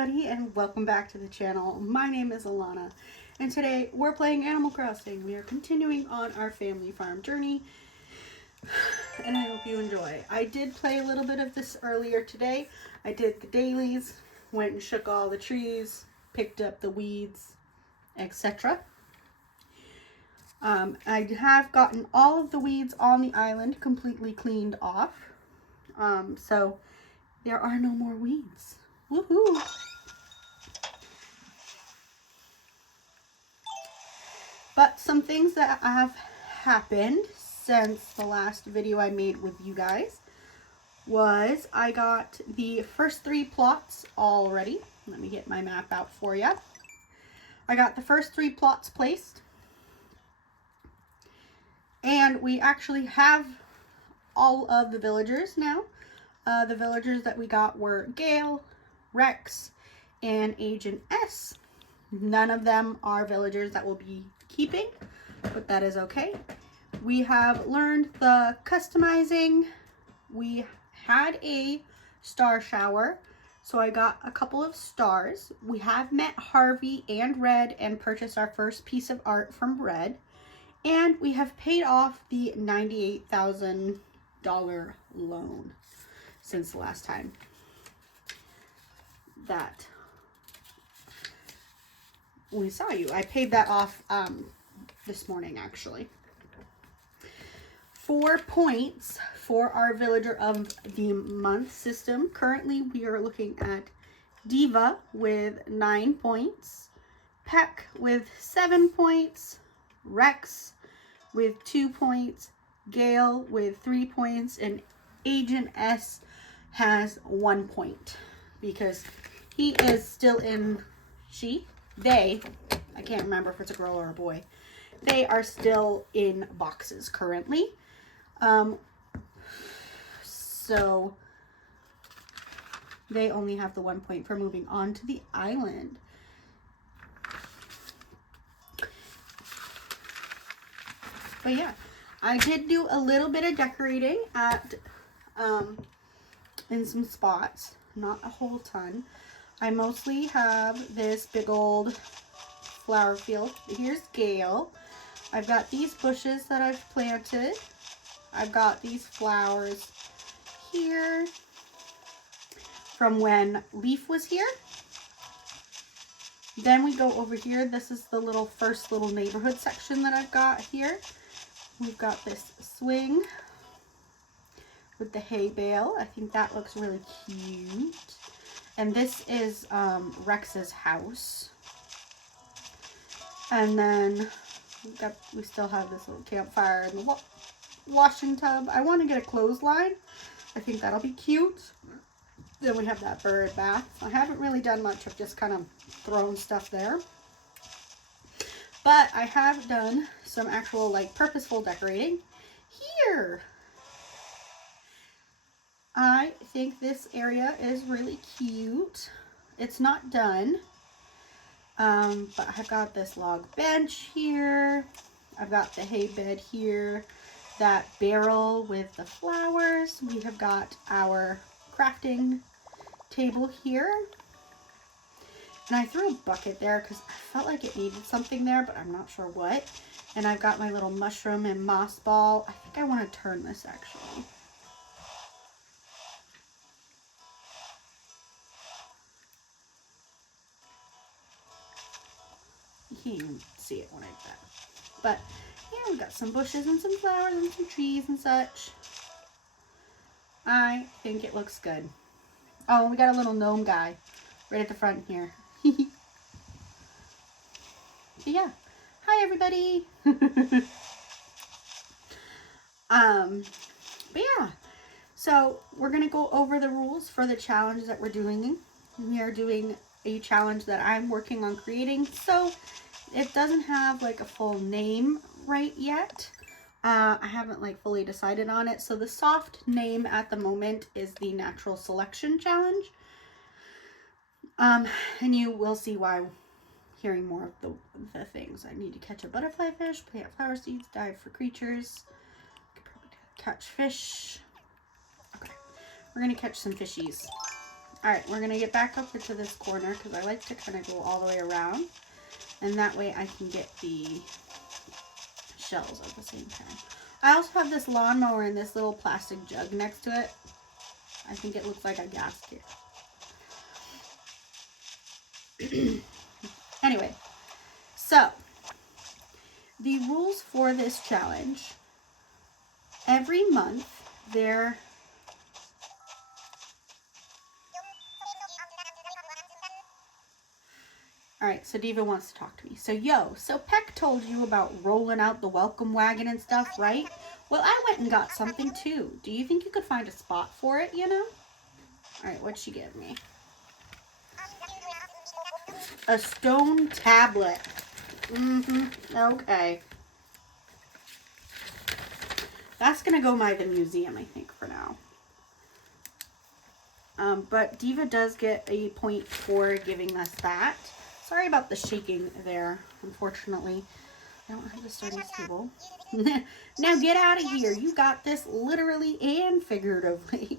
everybody, and welcome back to the channel. My name is Alana, and today we're playing Animal Crossing. We are continuing on our family farm journey, and I hope you enjoy. I did play a little bit of this earlier today. I did the dailies, went and shook all the trees, picked up the weeds, etc. I have gotten all of the weeds on the island completely cleaned off, so there are no more weeds. Woohoo! But some things that have happened since the last video I made with you guys was I got the first 3 plots all ready. Let me get my map out for you. I got the first 3 plots placed. And we actually have all of the villagers now. The villagers that we got were Gale, Rex, and Agent S. None of them are villagers that we'll be keeping, but that is okay. We have learned the customizing. We had a star shower, so I got a couple of stars. We have met Harvey and Red and purchased our first piece of art from Red. And we have paid off the $98,000 loan since the last time that we saw you. I paid that off this morning, actually. 4 points for our Villager of the Month system. Currently, we are looking at Diva with 9 points, Peck with 7 points, Rex with 2 points, Gale with 3 points, and Agent S has 1 point because he is still in, they, I can't remember if it's a girl or a boy. They are still in boxes currently. So they only have the 1 point for moving on to the island. But yeah, I did do a little bit of decorating at in some spots, not a whole ton. I mostly have this big old flower field. Here's Gale. I've got these bushes that I've planted. I've got these flowers here from when Leaf was here. Then we go over here. This is the first little neighborhood section that I've got here. We've got this swing with the hay bale. I think that looks really cute. And this is Rex's house. And then we still have this little campfire in the washing tub. I want to get a clothesline. I think that'll be cute. Then we have that bird bath. I haven't really done much. I've just kind of thrown stuff there. But I have done some actual, like, purposeful decorating here. I think this area is really cute. It's not done. But I've got this log bench here. I've got the hay bed here. That barrel with the flowers. We have got our crafting table here. And I threw a bucket there because I felt like it needed something there, but I'm not sure what. And I've got my little mushroom and moss ball. I think I want to turn this actually. You can't even see it when I do that. But yeah, we got some bushes and some flowers and some trees and such. I think it looks good. Oh, we got a little gnome guy right at the front here. But yeah, hi everybody. But yeah, so we're gonna go over the rules for the challenge that we're doing. We are doing a challenge that I'm working on creating, so it doesn't have like a full name right yet. I haven't like fully decided on it, so the soft name at the moment is the Natural Selection Challenge. And you will see why hearing more of the things. I need to catch a butterfly fish, plant flower seeds, dive for creatures, catch fish. Okay, we're gonna catch some fishies. All right, we're going to get back up into this corner because I like to kind of go all the way around. And that way I can get the shells at the same time. I also have this lawnmower in this little plastic jug next to it. I think it looks like a gasket. Anyway, so the rules for this challenge. Every month there Alright, so Diva wants to talk to me. So Peck told you about rolling out the welcome wagon and stuff, right? Well, I went and got something too. Do you think you could find a spot for it, you know? Alright, what'd she give me? A stone tablet. Okay. That's gonna go by the museum, I think, for now. But Diva does get a point for giving us that. Sorry about the shaking there, unfortunately. I don't have the study table. Now get out of here. You got this literally and figuratively.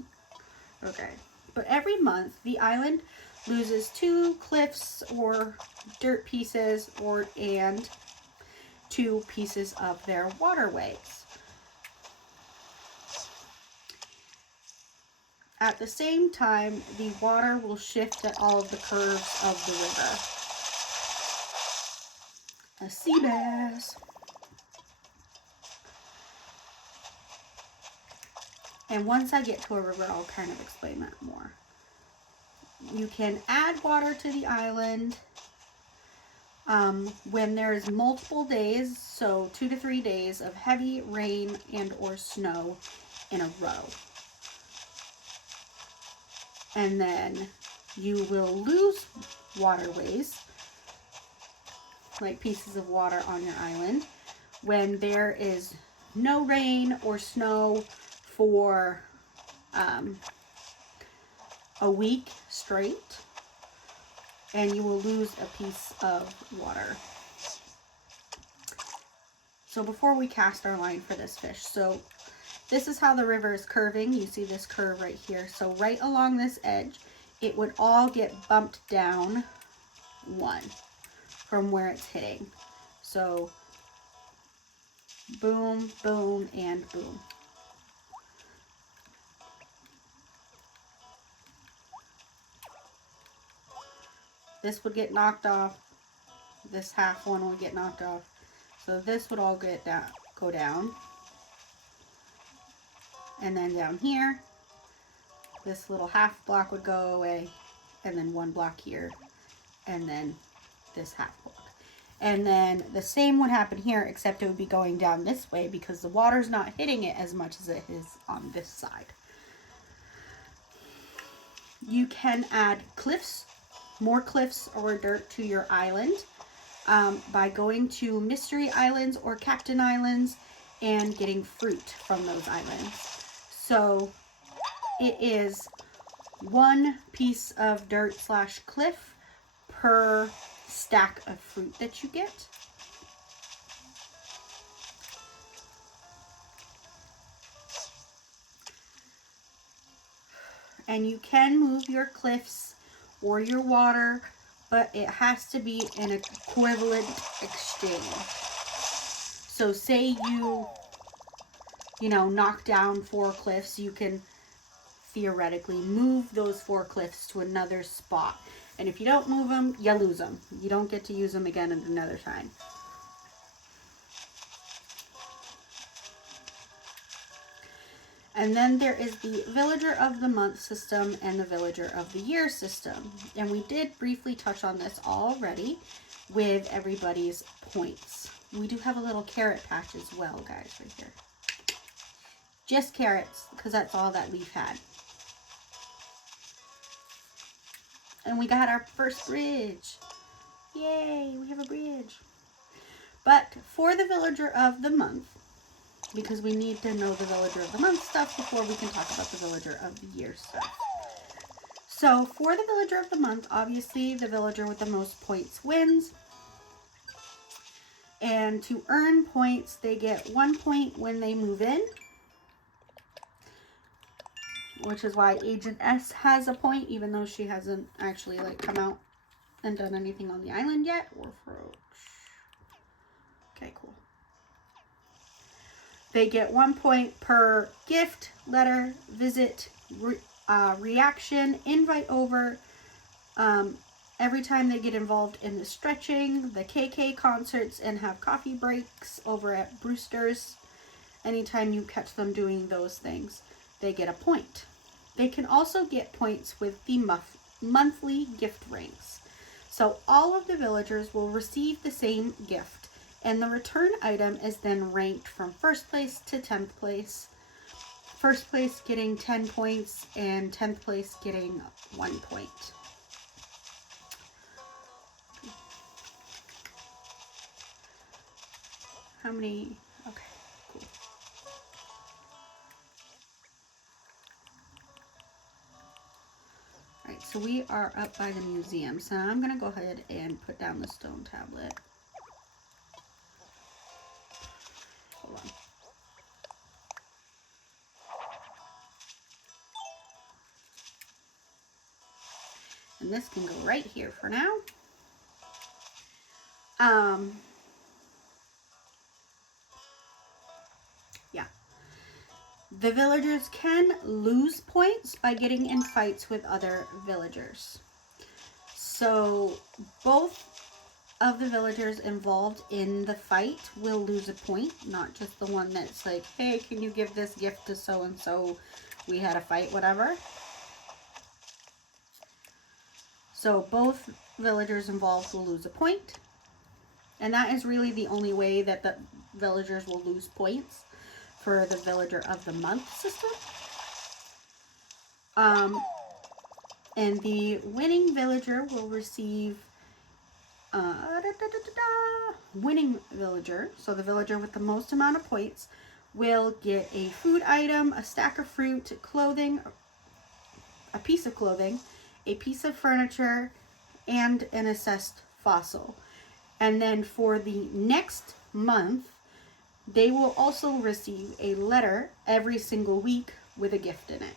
Okay. But every month, the island loses 2 cliffs or dirt pieces and 2 pieces of their waterways. At the same time, the water will shift at all of the curves of the river. A sea bass. And once I get to a river, I'll kind of explain that more. You can add water to the island when there's multiple days, so 2 to 3 days of heavy rain and or snow in a row. And then you will lose waterways, like pieces of water on your island, when there is no rain or snow for a week straight, and you will lose a piece of water. So before we cast our line for this fish, so this is how the river is curving. You see this curve right here. So right along this edge, it would all get bumped down 1 from where it's hitting. So boom, boom, and boom. This would get knocked off. This half one would get knocked off. So this would all go down. And then down here, this little half block would go away. And then 1 block here. And then this half block. And then the same would happen here, except it would be going down this way because the water's not hitting it as much as it is on this side. You can add cliffs, more cliffs or dirt to your island by going to Mystery Islands or Captain Islands and getting fruit from those islands. So it is 1 piece of dirt / cliff per stack of fruit that you get. And you can move your cliffs or your water, but it has to be an equivalent exchange. So say you knock down 4 cliffs, you can theoretically move those 4 cliffs to another spot. And if you don't move them, you lose them. You don't get to use them again at another time. And then there is the Villager of the Month system and the Villager of the Year system. And we did briefly touch on this already with everybody's points. We do have a little carrot patch as well, guys, right here. Just carrots, because that's all that we've had. And we got our first bridge. Yay, we have a bridge. But for the Villager of the Month, because we need to know the Villager of the Month stuff before we can talk about the Villager of the Year stuff. So for the Villager of the Month, obviously the villager with the most points wins. And to earn points, they get 1 point when they move in. which is why Agent S has a point, even though she hasn't actually like come out and done anything on the island yet. Okay, cool. They get 1 point per gift, letter, visit, reaction, invite over. Every time they get involved in the stretching, the KK concerts, and have coffee breaks over at Brewster's. Anytime you catch them doing those things, they get a point. They can also get points with the monthly gift ranks. So all of the villagers will receive the same gift, and the return item is then ranked from 1st place to 10th place. 1st place getting 10 points and 10th place getting 1 point. How many? Okay, cool. Alright, so we are up by the museum. So I'm going to go ahead and put down the stone tablet. Hold on. And this can go right here for now. Yeah. The villagers can lose points by getting in fights with other villagers. So both of the villagers involved in the fight will lose a point, not just the one that's like, hey, can you give this gift to so-and-so? We had a fight, whatever. So both villagers involved will lose a point. And that is really the only way that the villagers will lose points for the Villager of the Month system. And the winning villager will receive winning villager, so the villager with the most amount of points, will get a food item, a stack of fruit, clothing, a piece of clothing, a piece of furniture, and an assessed fossil. And then for the next month, they will also receive a letter every single week with a gift in it.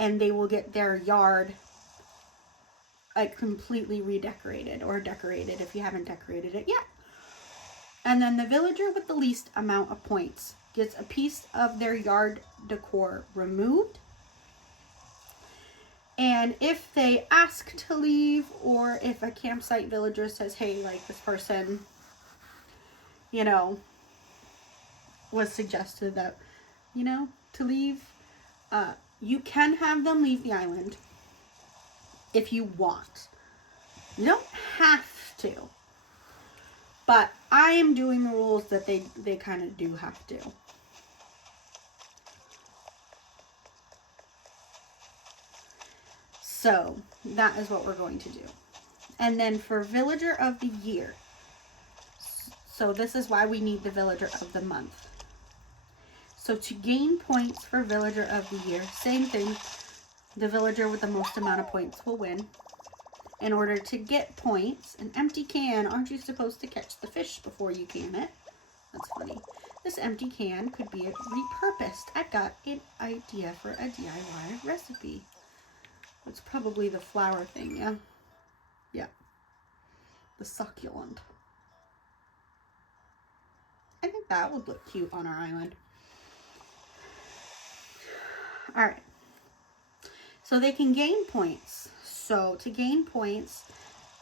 And they will get their yard completely redecorated, or decorated if you haven't decorated it yet. And then the villager with the least amount of points gets a piece of their yard decor removed. And if they ask to leave, or if a campsite villager says, hey, like this person, you know, was suggested that, you know, to leave, you can have them leave the island if you want. You don't have to. But I am doing the rules that they kind of do have to. So that is what we're going to do. And then for Villager of the Year. So this is why we need the Villager of the Month. So to gain points for Villager of the Year, same thing. The villager with the most amount of points will win. In order to get points, an empty can, aren't you supposed to catch the fish before you can it? That's funny. This empty can could be repurposed. I've got an idea for a DIY recipe. It's probably the flower thing, yeah? Yeah. The succulent. I think that would look cute on our island. Alright. So they can gain points. So to gain points,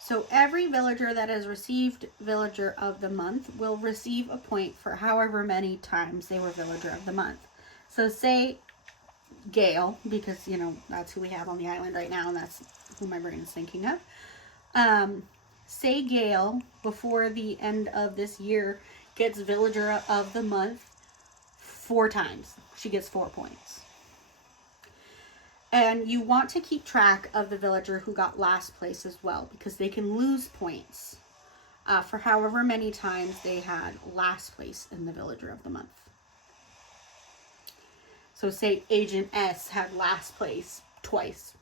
so every villager that has received Villager of the Month will receive a point for however many times they were Villager of the Month. So say Gail, because, you know, that's who we have on the island right now, and that's who my brain is thinking of. Say Gail, before the end of this year, gets Villager of the Month 4 times. She gets 4 points. And you want to keep track of the villager who got last place as well, because they can lose points for however many times they had last place in the Villager of the Month. So say Agent S had last place twice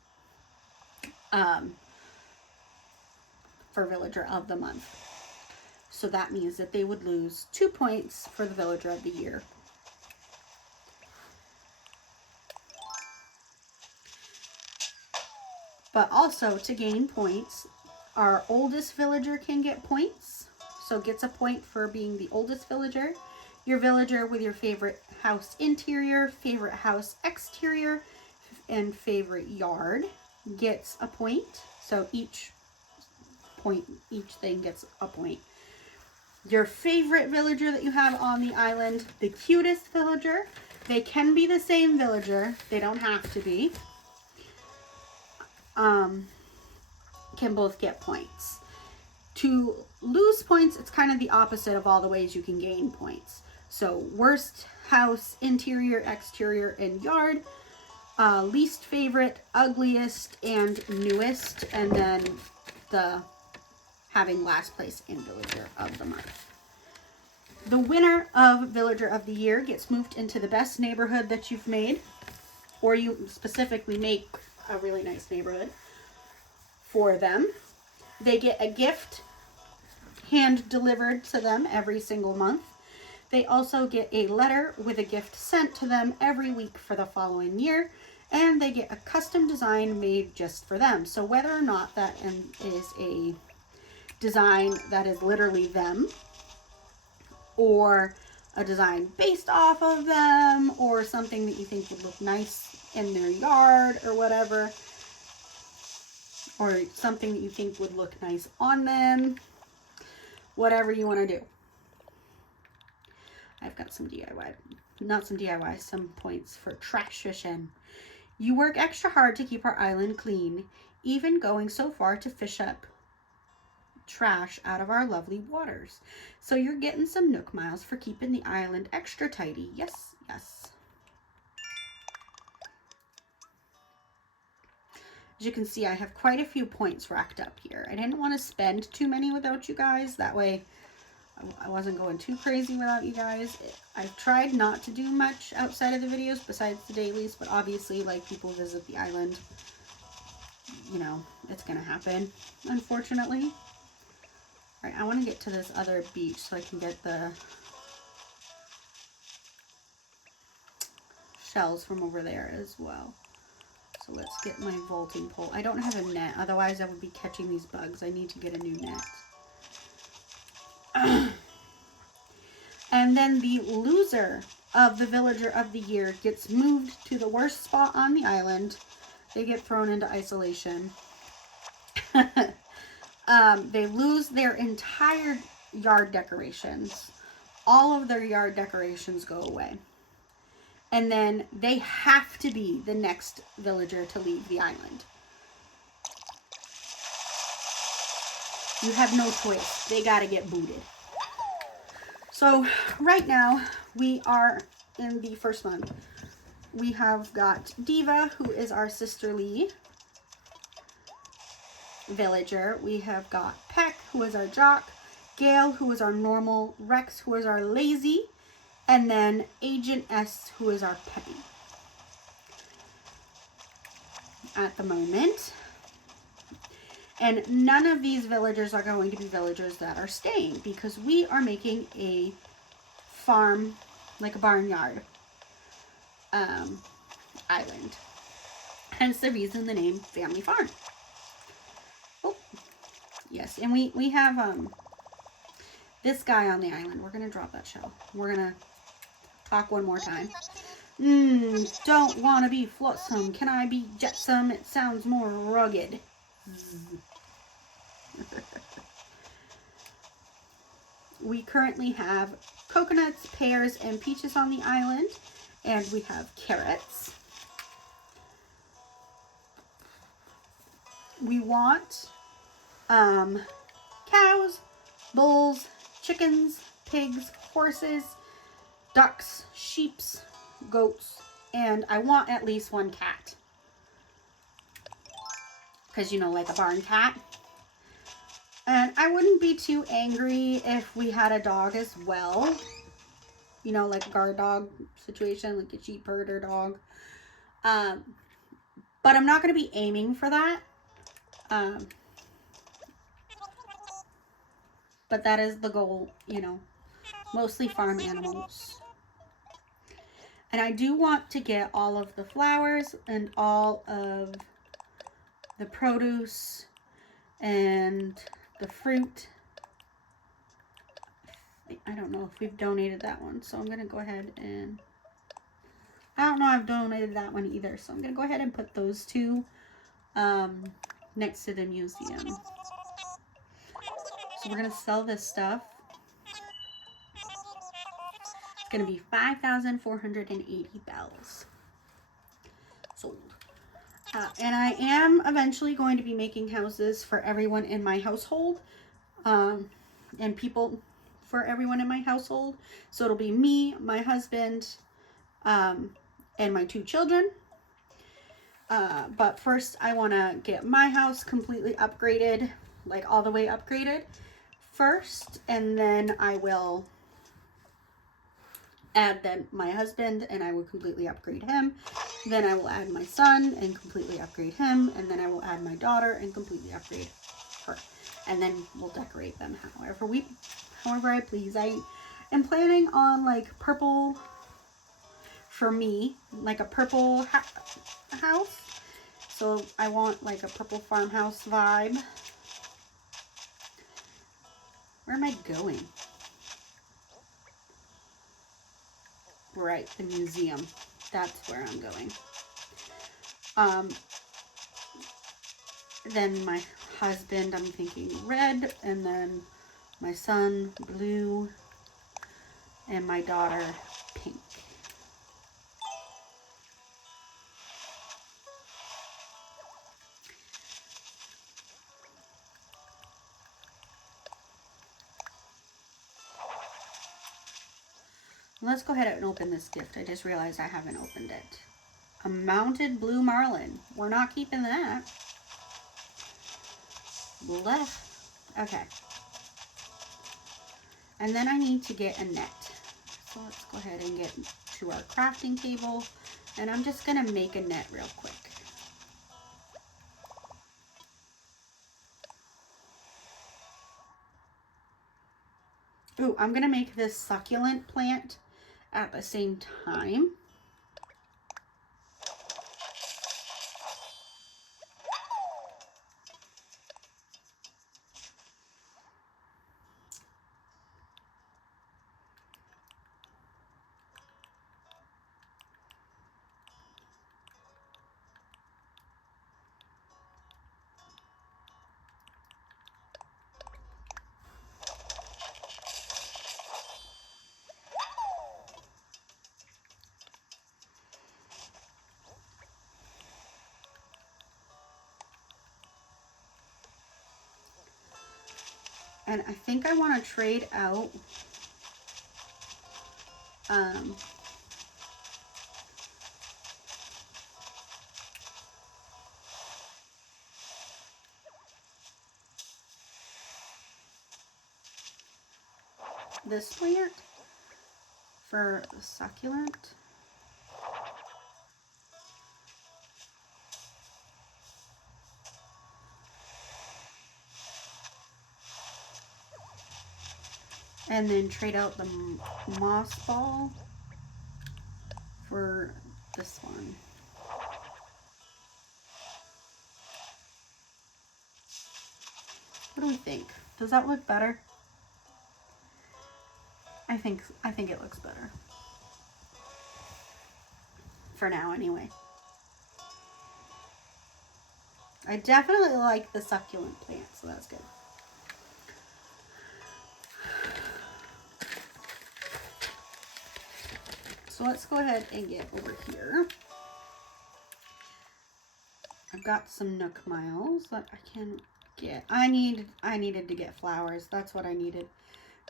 for Villager of the Month. So that means that they would lose 2 points for the Villager of the Year. But also to gain points, our oldest villager can get points. So gets a point for being the oldest villager. Your villager with your favorite house interior, favorite house exterior, and favorite yard gets a point. So each thing gets a point. Your favorite villager that you have on the island, the cutest villager. They can be the same villager. They don't have to be. Can both get points. To lose points, it's kind of the opposite of all the ways you can gain points. So worst house, interior, exterior, and yard. Least favorite, ugliest, and newest. And then the having last place in villager of the month. The winner of Villager of the Year gets moved into the best neighborhood that you've made, or you specifically make a really nice neighborhood for them. They get a gift hand delivered to them every single month. They also get a letter with a gift sent to them every week for the following year, and they get a custom design made just for them. So whether or not that is a design that is literally them, or a design based off of them, or something that you think would look nice in their yard or whatever, or something that you think would look nice on them, whatever you want to do. I've got some DIY, not some DIY, some points for trash fishing. You work extra hard to keep our island clean, even going so far to fish up trash out of our lovely waters. So you're getting some Nook miles for keeping the island extra tidy. Yes, yes. As you can see, I have quite a few points racked up here. I didn't want to spend too many without you guys. That way I wasn't going too crazy without you guys. I've tried not to do much outside of the videos besides the dailies, but obviously, like, people visit the island, you know, it's gonna happen, unfortunately. All right, I want to get to this other beach so I can get the shells from over there as well. So let's get my vaulting pole. I don't have a net, otherwise I would be catching these bugs. I need to get a new net. And then the loser of the Villager of the Year gets moved to the worst spot on the island. They get thrown into isolation. They lose their entire yard decorations. All of their yard decorations go away. And then they have to be the next villager to leave the island. You have no choice. They gotta get booted. So right now we are in the first month. We have got Diva, who is our sisterly villager. We have got Peck, who is our jock, Gale, who is our normal, Rex, who is our lazy, and then Agent S, who is our peppy at the moment. And none of these villagers are going to be villagers that are staying, because we are making a farm, like a barnyard island. Hence the reason the name Family Farm. Oh, yes, and we have this guy on the island. We're gonna drop that shell. We're gonna talk one more time. Don't want to be flotsam. Can I be jetsam? It sounds more rugged. We currently have coconuts, pears, and peaches on the island, and we have carrots. We want cows, bulls, chickens, pigs, horses, ducks, sheep, goats, and I want at least one cat. Because, you know, like a barn cat. And I wouldn't be too angry if we had a dog as well. You know, like a guard dog situation, like a sheep herder dog. But I'm not going to be aiming for that. But that is the goal, you know. Mostly farm animals. And I do want to get all of the flowers and all of the produce and the fruit. I don't know if we've donated that one, so I'm going to go ahead and... I don't know I've donated that one either, so I'm going to go ahead and put those two next to the museum. So we're going to sell this stuff. It's going to be 5,480 bells sold. And I am eventually going to be making houses for everyone in my household, and people for everyone in my household. So it'll be me, my husband, and my 2 children. But first I want to get my house completely upgraded, like all the way upgraded first, and then I will add then my husband and I will completely upgrade him. Then I will add my son and completely upgrade him, and then I will add my daughter and completely upgrade her, and then we'll decorate them however I please. I am planning on like purple for me, like a purple house. So I want like a purple farmhouse vibe. Where am I going? Right, the museum. That's where I'm going. Then my husband, I'm thinking red, and then my son, blue, and my daughter, pink. Let's go ahead and open this gift. I just realized I haven't opened it. A mounted blue marlin. We're not keeping that. Blech. Okay. And then I need to get a net. So let's go ahead and get to our crafting table. And I'm just going to make a net real quick. Ooh, I'm going to make this succulent plant at the same time. And I think I want to trade out this plant for the succulent. And then trade out the moss ball for this one. What do we think? Does that look better? I think it looks better. For now, anyway. I definitely like the succulent plant, so that's good. So let's go ahead and get over here. I've got some Nook Miles that I can get. I needed to get flowers. That's what I needed.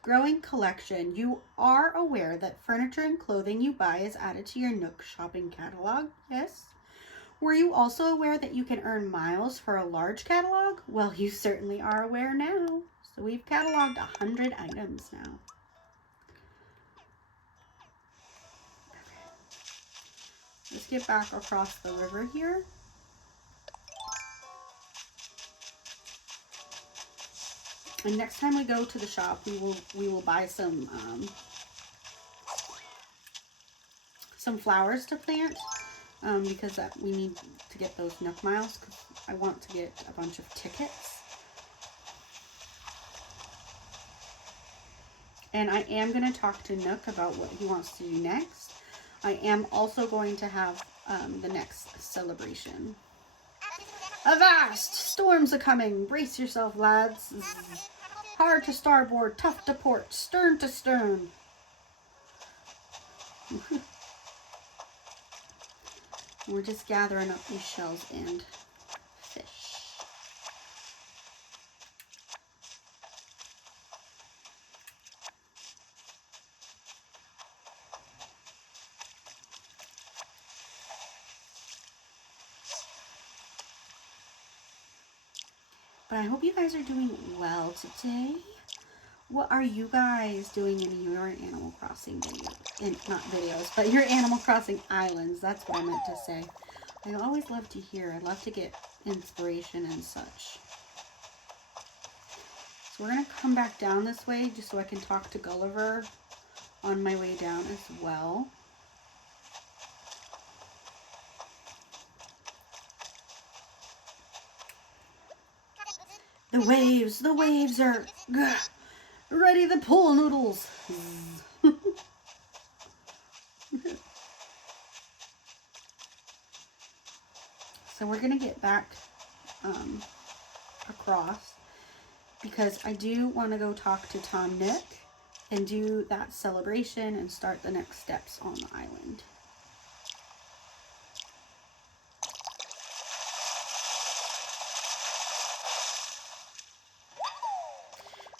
Growing collection. You are aware that furniture and clothing you buy is added to your Nook shopping catalog? Yes. Were you also aware that you can earn miles for a large catalog? Well, you certainly are aware now. So we've cataloged 100 items now. Let's get back across the river here. And next time we go to the shop, we will buy some flowers to plant, because we need to get those Nook Miles. I want to get a bunch of tickets. And I am going to talk to Nook about what he wants to do next. I am also going to have the next celebration. Avast! Storms are coming. Brace yourself, lads. Hard to starboard, tough to port, stern to stern. We're just gathering up these shells and fish. But I hope you guys are doing well today. What are you guys doing in your Animal Crossing not videos, but your Animal Crossing islands? That's what I meant to say. I always love to hear. I love to get inspiration and such. So we're going to come back down this way just so I can talk to Gulliver on my way down as well. The waves are ready to pull, noodles. So we're going to get back across because I do want to go talk to Tom Nook and do that celebration and start the next steps on the island.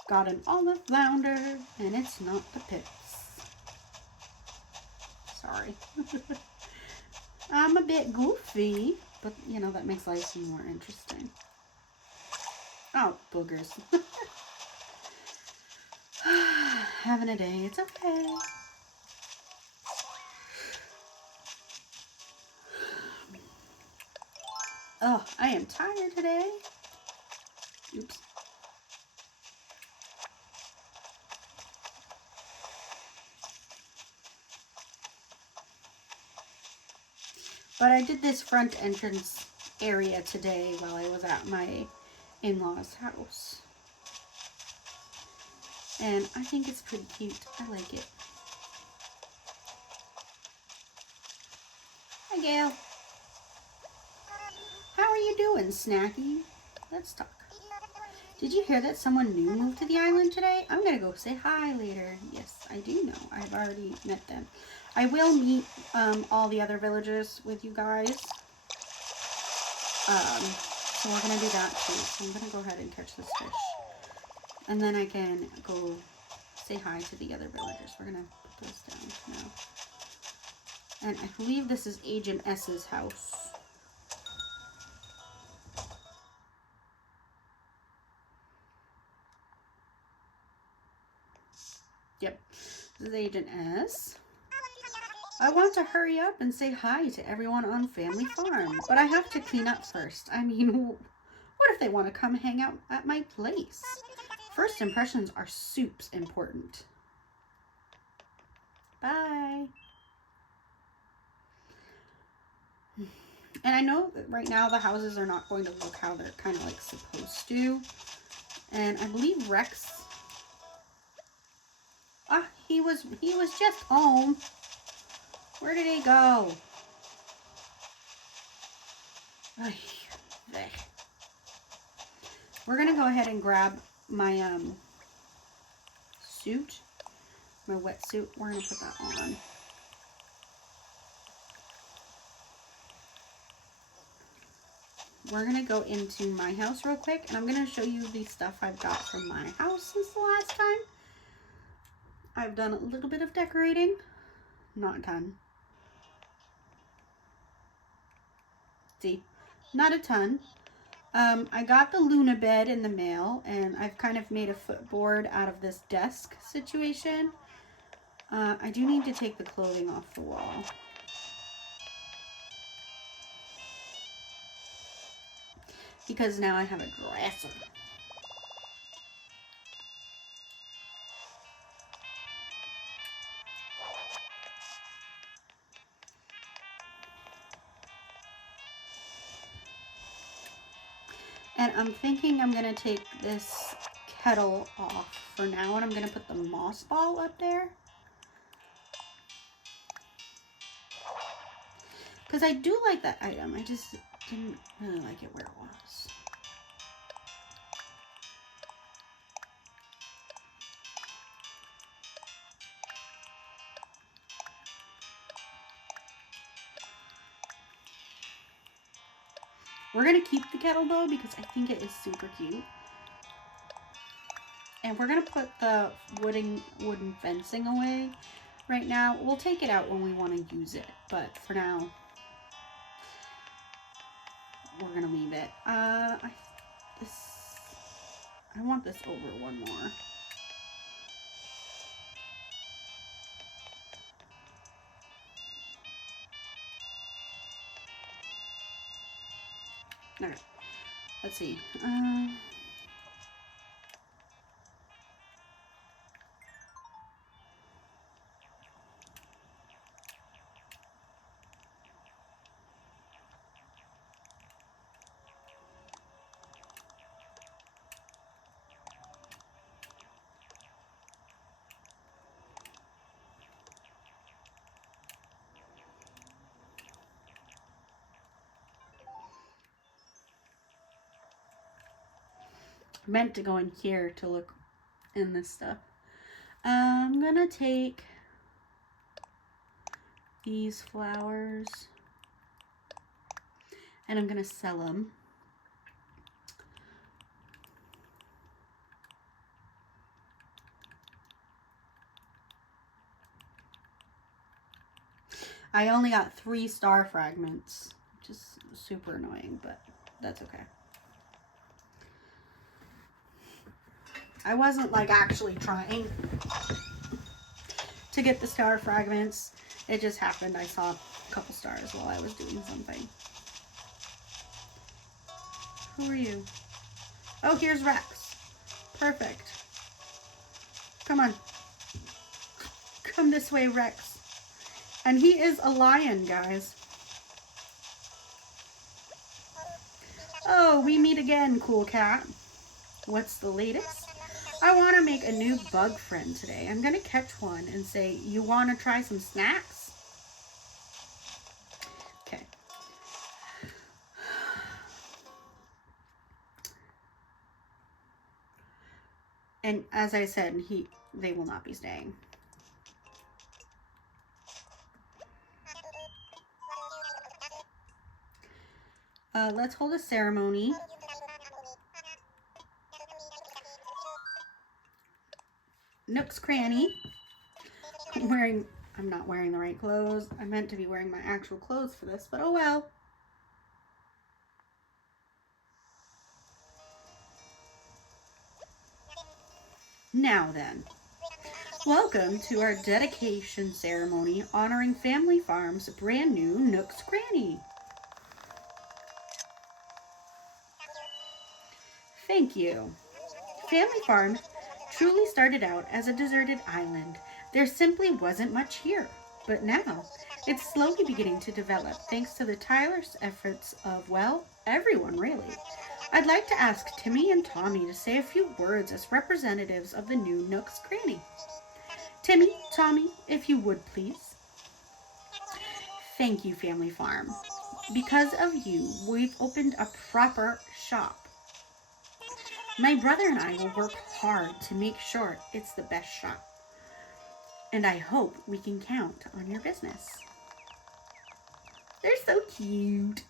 Got an olive flounder, and it's not the pits. Sorry. I'm a bit goofy, but you know, that makes life more interesting. Oh, boogers. Having a day, it's okay. Oh, I am tired today. Oops. But I did this front entrance area today while I was at my in-laws' house. And I think it's pretty cute. I like it. Hi, Gail. How are you doing, Snacky? Let's talk. Did you hear that someone new moved to the island today? I'm going to go say hi later. Yes, I do know. I've already met them. I will meet all the other villagers with you guys. So we're going to do that too. So I'm going to go ahead and catch this fish. And then I can go say hi to the other villagers. We're going to put those down now. And I believe this is Agent S's house. Yep, this is Agent S. I want to hurry up and say hi to everyone on Family Farm, but I have to clean up first. I mean, what if they want to come hang out at my place? First impressions are soups important. Bye. And I know that right now the houses are not going to look how they're kind of like supposed to. And I believe Rex... Ah, he was just home. Where did he go? We're gonna go ahead and grab my suit, my wetsuit. We're gonna put that on. We're gonna go into my house real quick, and I'm gonna show you the stuff I've got from my house since the last time. I've done a little bit of decorating, not done. See, not a ton. I got the Luna bed in the mail, and I've kind of made a footboard out of this desk situation. I do need to take the clothing off the wall. Because now I have a dresser. And I'm thinking I'm going to take this kettle off for now, and I'm going to put the moss ball up there. Because I do like that item. I just didn't really like it where it was. We're going to keep the kettle though because I think it is super cute. And we're going to put the wooden fencing away right now. We'll take it out when we want to use it. But for now, we're going to leave it. I want this over one more. Okay, let's see. Meant to go in here to look in this stuff. I'm gonna take these flowers and I'm gonna sell them. I only got 3 star fragments, which is super annoying, but that's okay. I wasn't like actually trying to get the star fragments. It just happened. I saw a couple stars while I was doing something. Who are you? Oh, here's Rex. Perfect. Come on. Come this way, Rex. And he is a lion, guys. Oh, we meet again, cool cat. What's the latest? I want to make a new bug friend today. I'm going to catch one and say, you want to try some snacks? Okay. And as I said, they will not be staying. Let's hold a ceremony. Nook's Cranny. I'm not wearing the right clothes. I meant to be wearing my actual clothes for this, but oh well. Now then, welcome to our dedication ceremony honoring Family Farm's brand new Nook's Cranny. Thank you. Family Farm truly started out as a deserted island. There simply wasn't much here, but now it's slowly beginning to develop thanks to the tireless efforts of, well, everyone really. I'd like to ask Timmy and Tommy to say a few words as representatives of the new Nook's Cranny. Timmy, Tommy, if you would please. Thank you, Family Farm. Because of you, we've opened a proper shop. My brother and I will work hard to make sure it's the best shop. And I hope we can count on your business. They're so cute.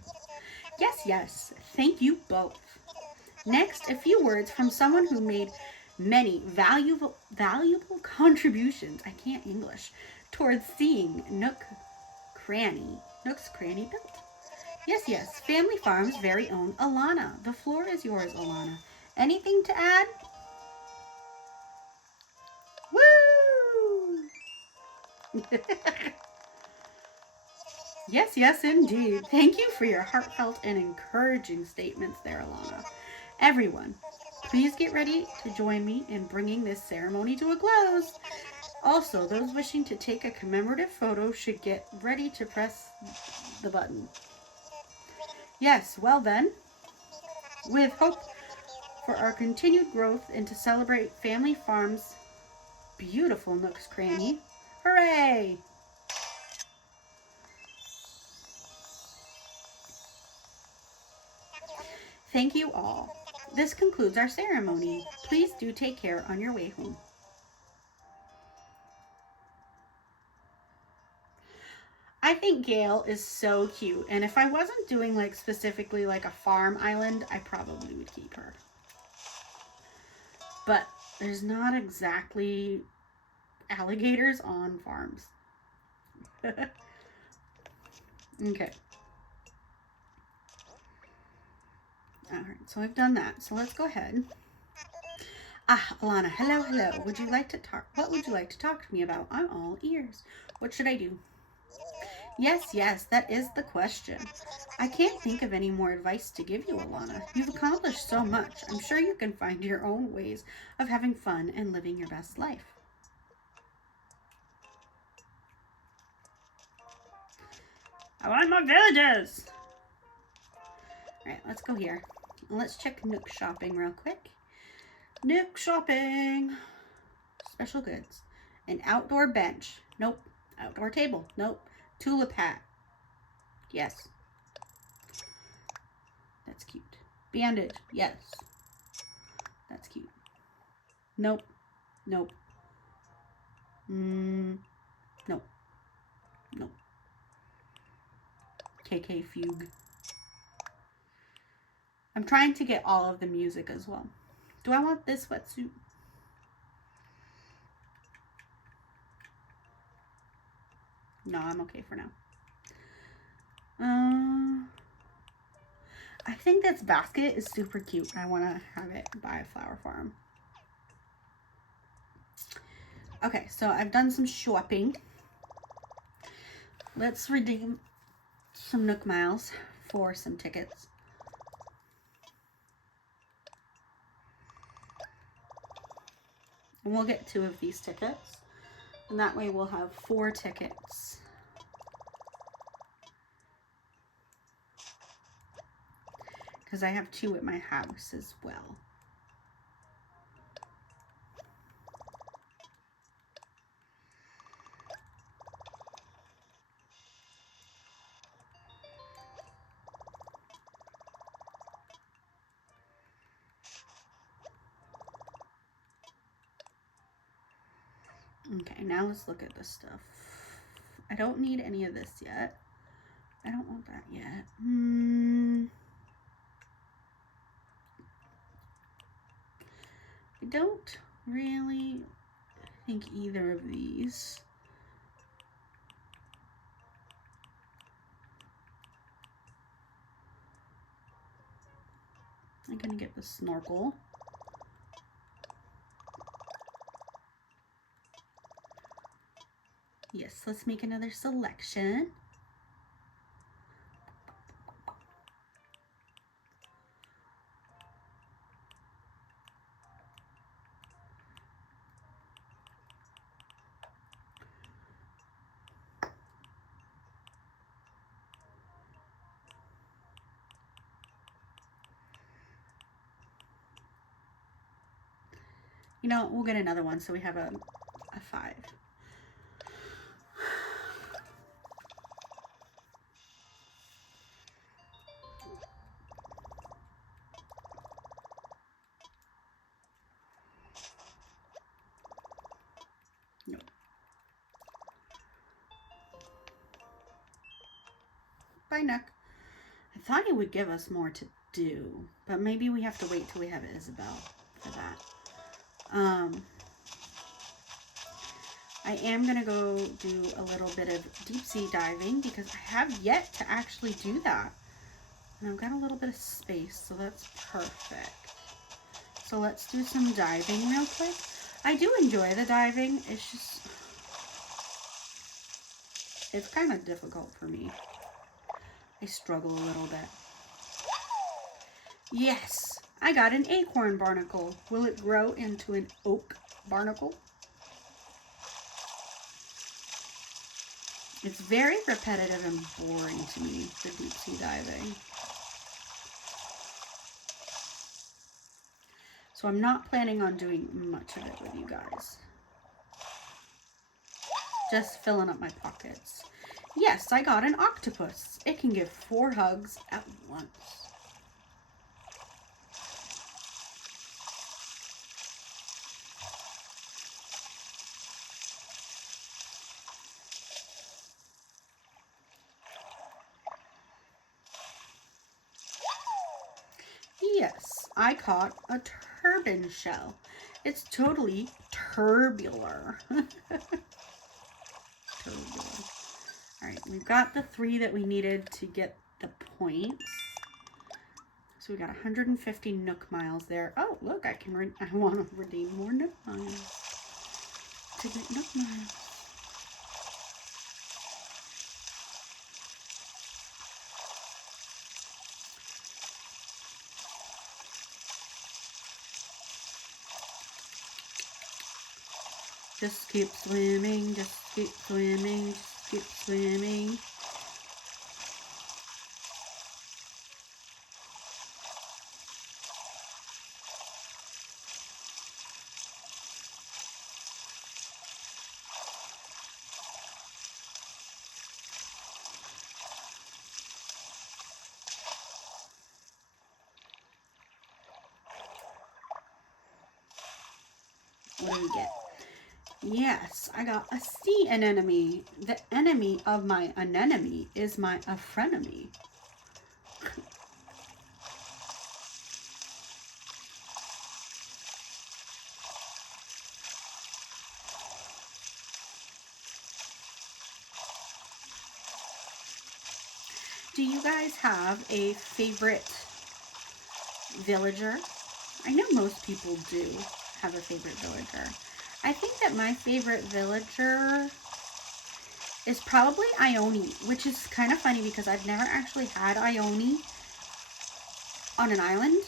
Yes, thank you both. Next, a few words from someone who made many valuable contributions, I can't English, towards seeing Nook's Cranny built. Yes, Family Farm's very own Alana. The floor is yours, Alana. Anything to add? Woo! Yes, indeed. Thank you for your heartfelt and encouraging statements there, Alana. Everyone, please get ready to join me in bringing this ceremony to a close. Also, those wishing to take a commemorative photo should get ready to press the button. Yes, well then, with hope for our continued growth and to celebrate Family Farm's beautiful Nook's Cranny. Hooray! Thank you all. This concludes our ceremony. Please do take care on your way home. I think Gail is so cute, and if I wasn't doing like specifically like a farm island, I probably would keep her. But there's not exactly alligators on farms. Okay. Alright, so I've done that. So let's go ahead. Ah, Alana, hello, hello. What would you like to talk to me about? I'm all ears. What should I do? Yes, that is the question. I can't think of any more advice to give you, Alana. You've accomplished so much. I'm sure you can find your own ways of having fun and living your best life. I want more villages! Alright, let's go here. Let's check Nook shopping real quick. Nook shopping. Special goods. An outdoor bench. Nope. Outdoor table. Nope. Tulip hat. Yes. That's cute. Bandage. Yes. That's cute. Nope. Nope. Nope. Nope. KK fugue. I'm trying to get all of the music as well. Do I want this sweatsuit? No, I'm okay for now. I think this basket is super cute. I want to have it by a flower farm. Okay, so I've done some shopping. Let's redeem some Nook miles for some tickets. And we'll get 2 of these tickets. And that way we'll have 4 tickets. Because I have 2 at my house as well. Okay, now let's look at this stuff. I don't need any of this yet. I don't want that yet. I don't really think either of these. I'm gonna get the snorkel. Yes, let's make another selection. You know, we'll get another one so we have a 5. Nope. Bye, Nook. I thought he would give us more to do, but maybe we have to wait till we have Isabel for that. I am going to go do a little bit of deep sea diving because I have yet to actually do that. And I've got a little bit of space, so that's perfect. So let's do some diving real quick. I do enjoy the diving. It's just, it's kind of difficult for me. I struggle a little bit. Yes, I got an acorn barnacle. Will it grow into an oak barnacle? It's very repetitive and boring to me, the deep sea diving. So I'm not planning on doing much of it with you guys. Just filling up my pockets. Yes, I got an octopus. It can give 4 hugs at once. Yes, I caught a turban shell. It's totally turbular. Turbular. Alright, we've got the 3 that we needed to get the points. So we got 150 Nook miles there. Oh, look, I want to redeem more Nook miles. To get Nook miles. Just keep swimming, just keep swimming, just keep swimming. What do we get? Yes, I got a sea anemone. The enemy of my anemone is my frenemy. Do you guys have a favorite villager? I know most people do have a favorite villager. I think that my favorite villager is probably Ione, which is kind of funny because I've never actually had Ione on an island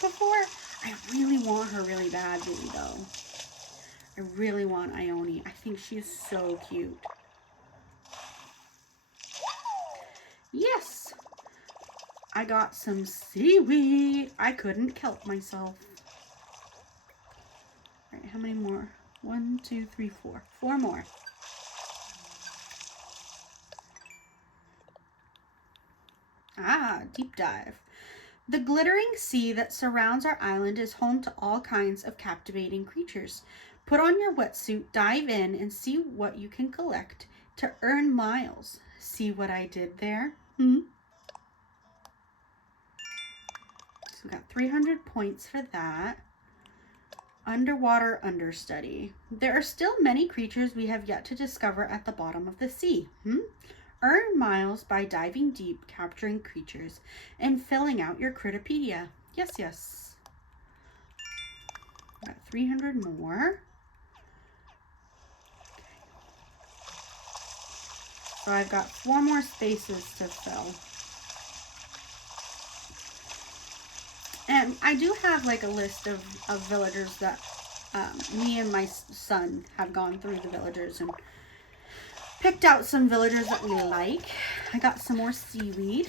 before. I really want her really badly though. I really want Ione. I think she is so cute. Yes! I got some seaweed. I couldn't help myself. All right, how many more? 1, 2, 3, 4. 4 more. Ah, deep dive. The glittering sea that surrounds our island is home to all kinds of captivating creatures. Put on your wetsuit, dive in, and see what you can collect to earn miles. See what I did there? So we got 300 points for that. Underwater understudy. There are still many creatures we have yet to discover at the bottom of the sea. Earn miles by diving deep, capturing creatures, and filling out your Critterpedia. Yes, yes. Got 300 more. Okay. So I've got 4 more spaces to fill. And I do have like a list of villagers that me and my son have gone through the villagers and picked out some villagers that we like. I got some more seaweed.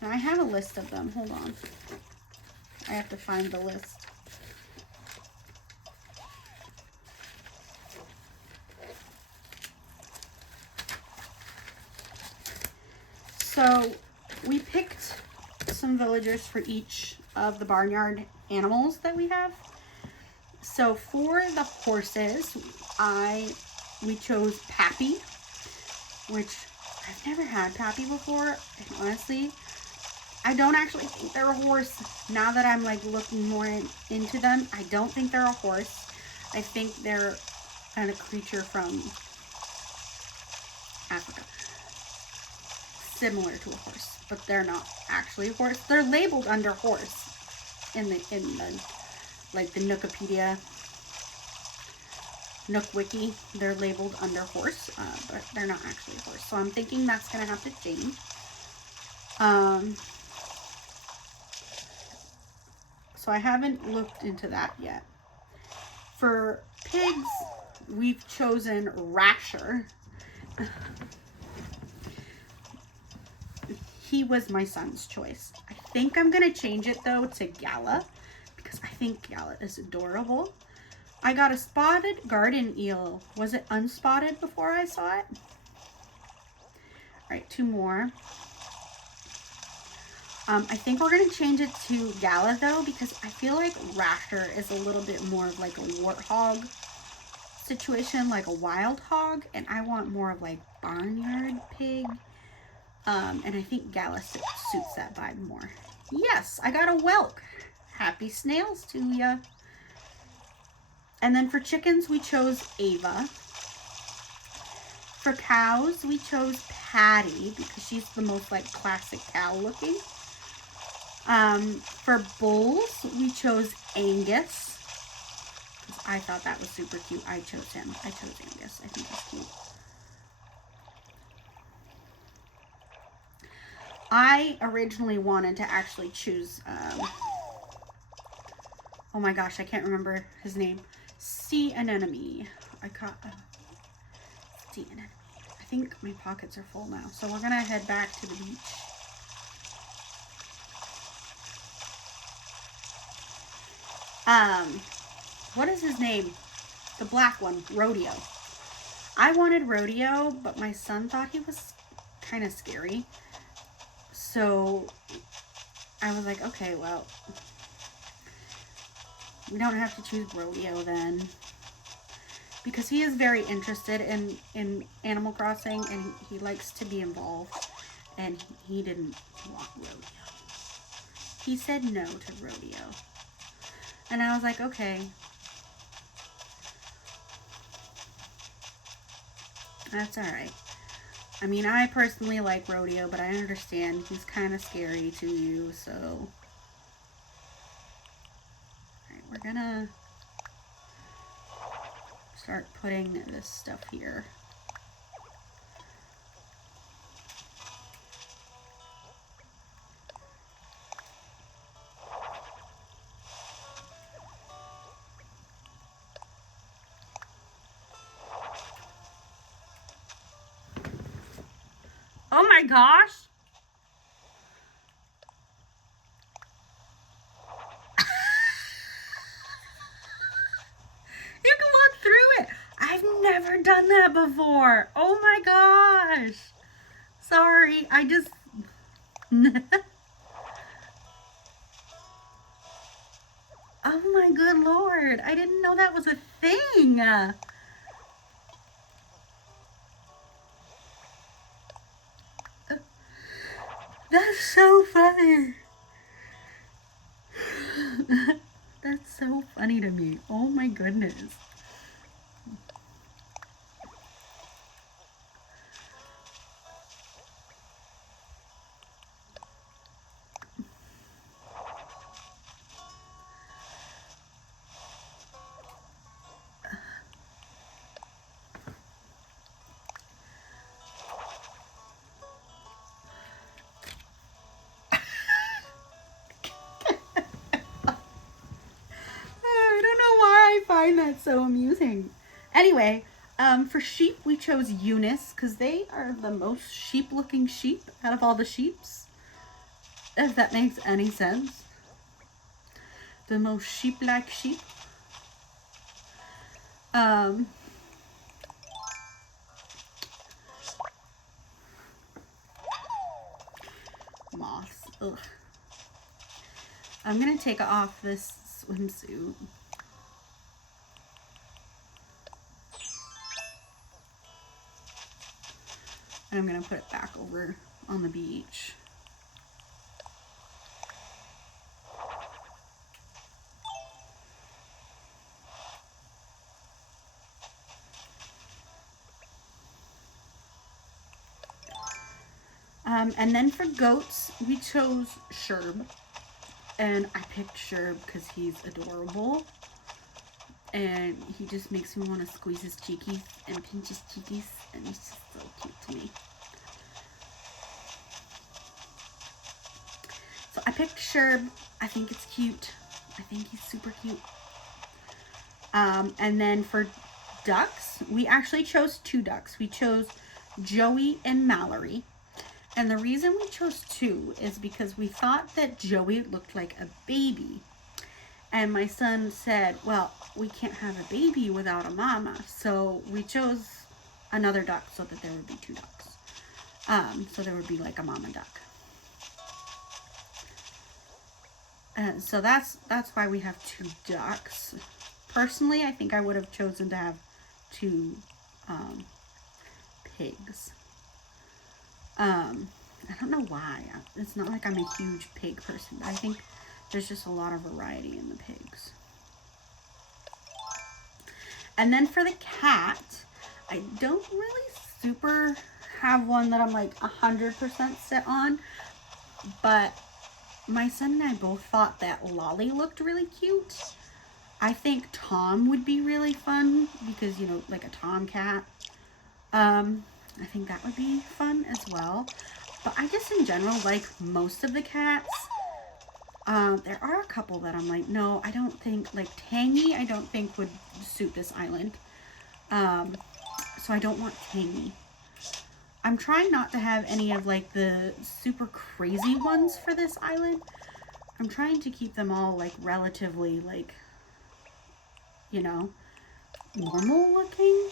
And I have a list of them. Hold on. I have to find the list. So we picked some villagers for each of the barnyard animals that we have. So for the horses, we chose Pappy, which I've never had Pappy before, and honestly, I don't actually think they're a horse. Now that I'm like looking more into them, I don't think they're a horse. I think they're kind of creature from Africa, similar to a horse, but they're not actually a horse. They're labeled under horse in the like the Nookopedia, Nook Wiki. They're labeled under horse, but they're not actually a horse. So I'm thinking that's gonna have to change. So I haven't looked into that yet. For pigs, we've chosen Rasher. He was my son's choice. I think I'm gonna change it though to Gala because I think Gala is adorable. I got a spotted garden eel. Was it unspotted before I saw it? All right, 2 more. I think we're going to change it to Gala though, because I feel like Rasher is a little bit more of like a warthog situation, like a wild hog, and I want more of like barnyard pig. And I think Gala suits that vibe more. Yes, I got a whelk. Happy snails to ya. And then for chickens, we chose Ava. For cows, we chose Patty because she's the most like classic cow looking. For bulls, we chose Angus because I thought that was super cute. I chose him. I chose Angus. I think he's cute. I originally wanted to actually choose, oh my gosh, I can't remember his name. Sea anemone. I caught sea anemone. I think my pockets are full now, so we're gonna head back to the beach. What is his name? The black one, Rodeo. I wanted Rodeo, but my son thought he was kind of scary. So I was like, okay, well, we don't have to choose Rodeo then. Because he is very interested in Animal Crossing and he likes to be involved. And he didn't want Rodeo. He said no to Rodeo. And I was like, okay. That's alright. I mean, I personally like Rodeo, but I understand he's kind of scary to you, so. Alright, we're gonna start putting this stuff here. Oh my gosh! You can look through it! I've never done that before! Oh my gosh! Sorry, I just... Oh my good lord! I didn't know that was a thing! That's so funny. That's so funny to me. Oh my goodness. I find that so amusing. Anyway, for sheep, we chose Eunice because they are the most sheep-looking sheep out of all the sheeps. If that makes any sense. The most sheep-like sheep. Moths. Ugh. I'm gonna take off this swimsuit. And I'm going to put it back over on the beach. And then for goats, we chose Sherb. And I picked Sherb because he's adorable. And he just makes me want to squeeze his cheekies and pinch his cheekies. And he's just so cute to me. So I picked Sherb. I think it's cute. I think he's super cute. And then for ducks, we actually chose 2 ducks. We chose Joey and Mallory. And the reason we chose 2 is because we thought that Joey looked like a baby. And my son said, well, we can't have a baby without a mama. So we chose another duck so that there would be two ducks. So there would be like a mama duck. And so that's why we have two ducks. Personally, I think I would have chosen to have two pigs. I don't know why. It's not like I'm a huge pig person. I think there's just a lot of variety in the pigs. And then for the cat, I don't really super have one that I'm like 100% set on, but my son and I both thought that Lolly looked really cute. I think Tom would be really fun because, you know, like a tomcat. I think that would be fun as well. But I just in general like most of the cats. There are a couple that I'm like, no, I don't think, like Tangy, I don't think would suit this island. So I don't want Tangy. I'm trying not to have any of like the super crazy ones for this island. I'm trying to keep them all like relatively like, you know, normal looking.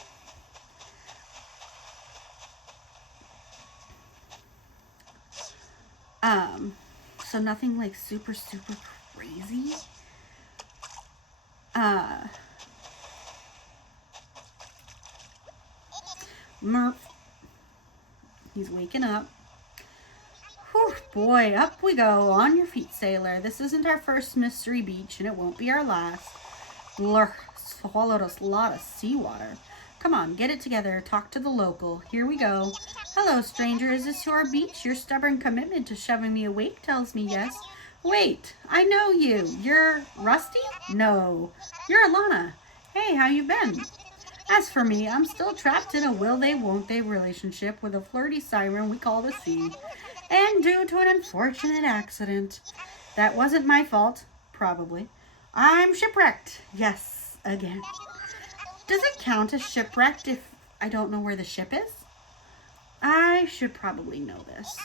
So nothing like super crazy. Murph. He's waking up. Whew, boy, up we go. On your feet, sailor. This isn't our first mystery beach, and it won't be our last. Blur, swallowed a lot of seawater. Come on, get it together. Talk to the local. Here we go. Hello, stranger. Is this your beach? Your stubborn commitment to shoving me awake tells me yes. Wait, I know you. You're Rusty? No. You're Alana. Hey, how you been? As for me, I'm still trapped in a will they won't they relationship with a flirty siren we call the sea. And due to an unfortunate accident. That wasn't my fault, probably. I'm shipwrecked. Yes, again. Does it count as shipwrecked if I don't know where the ship is? I should probably know this.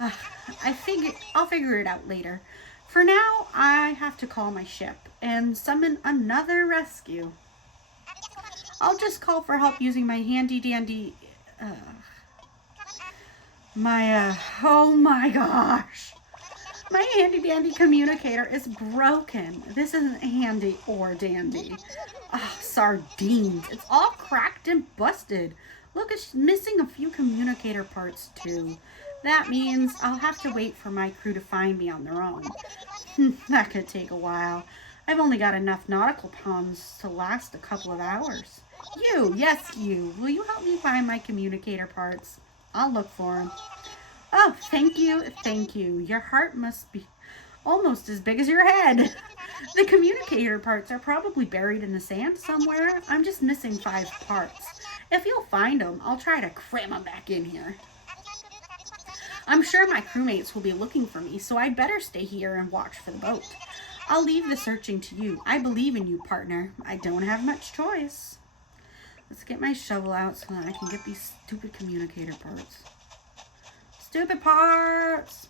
I'll figure it out later. For now, I have to call my ship and summon another rescue. I'll just call for help using my handy dandy, oh my gosh. My handy dandy communicator is broken. This isn't handy or dandy. Sardines. It's all cracked and busted. Look, it's missing a few communicator parts too. That means I'll have to wait for my crew to find me on their own. That could take a while. I've only got enough nautical pounds to last a couple of hours. You, yes you. Will you help me find my communicator parts? I'll look for them. Oh, thank you, thank you. Your heart must be almost as big as your head. The communicator parts are probably buried in the sand somewhere. I'm just missing 5 parts. If you'll find them, I'll try to cram them back in here. I'm sure my crewmates will be looking for me, so I'd better stay here and watch for the boat. I'll leave the searching to you. I believe in you, partner. I don't have much choice. Let's get my shovel out so that I can get these stupid communicator parts. Stupid parts!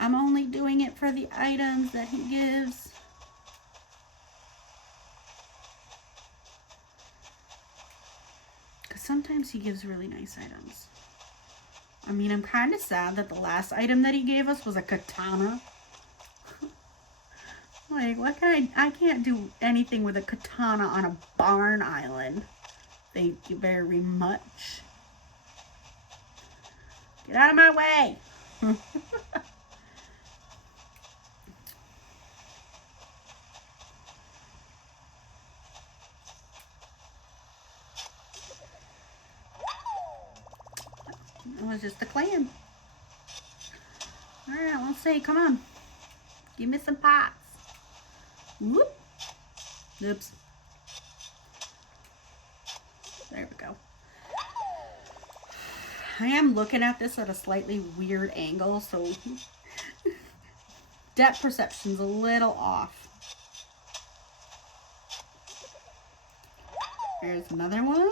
I'm only doing it for the items that he gives. Because sometimes he gives really nice items. I mean, I'm kind of sad that the last item that he gave us was a katana. Like, what can I can't do anything with a katana on a barn island. Thank you very much. Get out of my way. It was just a clam. Alright, let's see. Come on. Give me some pots. Whoop. Oops. There we go. I am looking at this at a slightly weird angle, so depth perception's a little off. There's another one.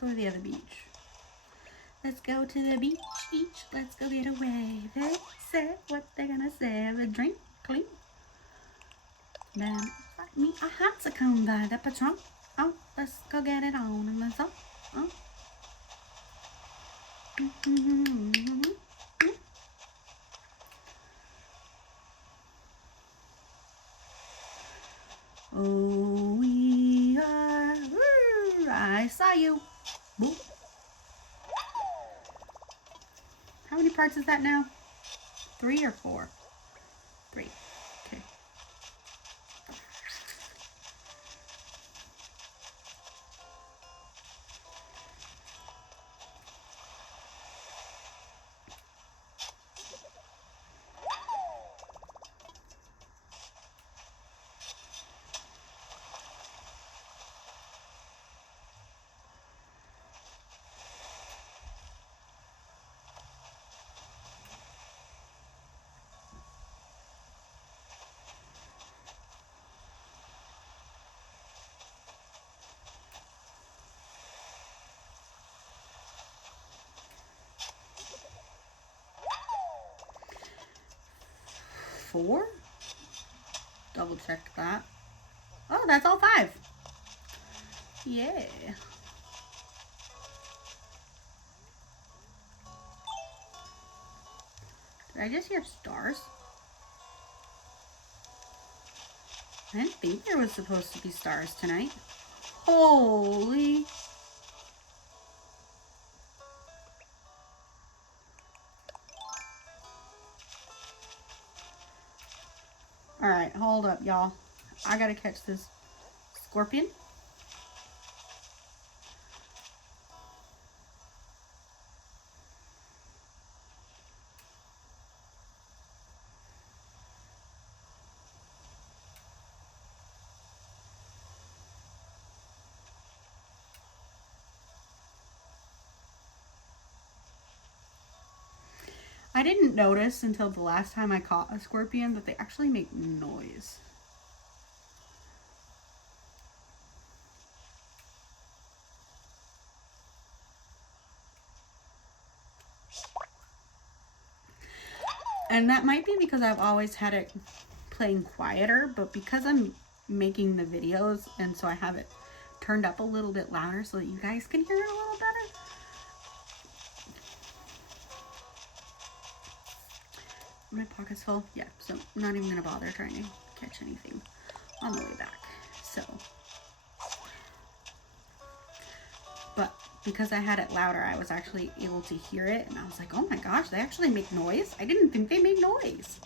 go to the other beach. Let's go to the beach. Let's go get away. They say what they're gonna say. Have a drink, clean. Then find me a hot to come by the Patron. Oh, let's go get it on and let's go. Oh. Oh, we are. I saw you. Boop. How many parts is that now? 3 or 4? 3. Okay. Four? Double check that. Oh, that's all 5. Yeah. Did I just hear stars? I didn't think there was supposed to be stars tonight. Holy. Alright, hold up, y'all. I gotta catch this scorpion. I didn't notice until the last time I caught a scorpion that they actually make noise. And that might be because I've always had it playing quieter, but because I'm making the videos and so I have it turned up a little bit louder so that you guys can hear it a little better. My pocket's full. Yeah, so I'm not even gonna bother trying to catch anything on the way back. So, but because I had it louder, I was actually able to hear it, and I was like, oh my gosh, they actually make noise? I didn't think they made noise,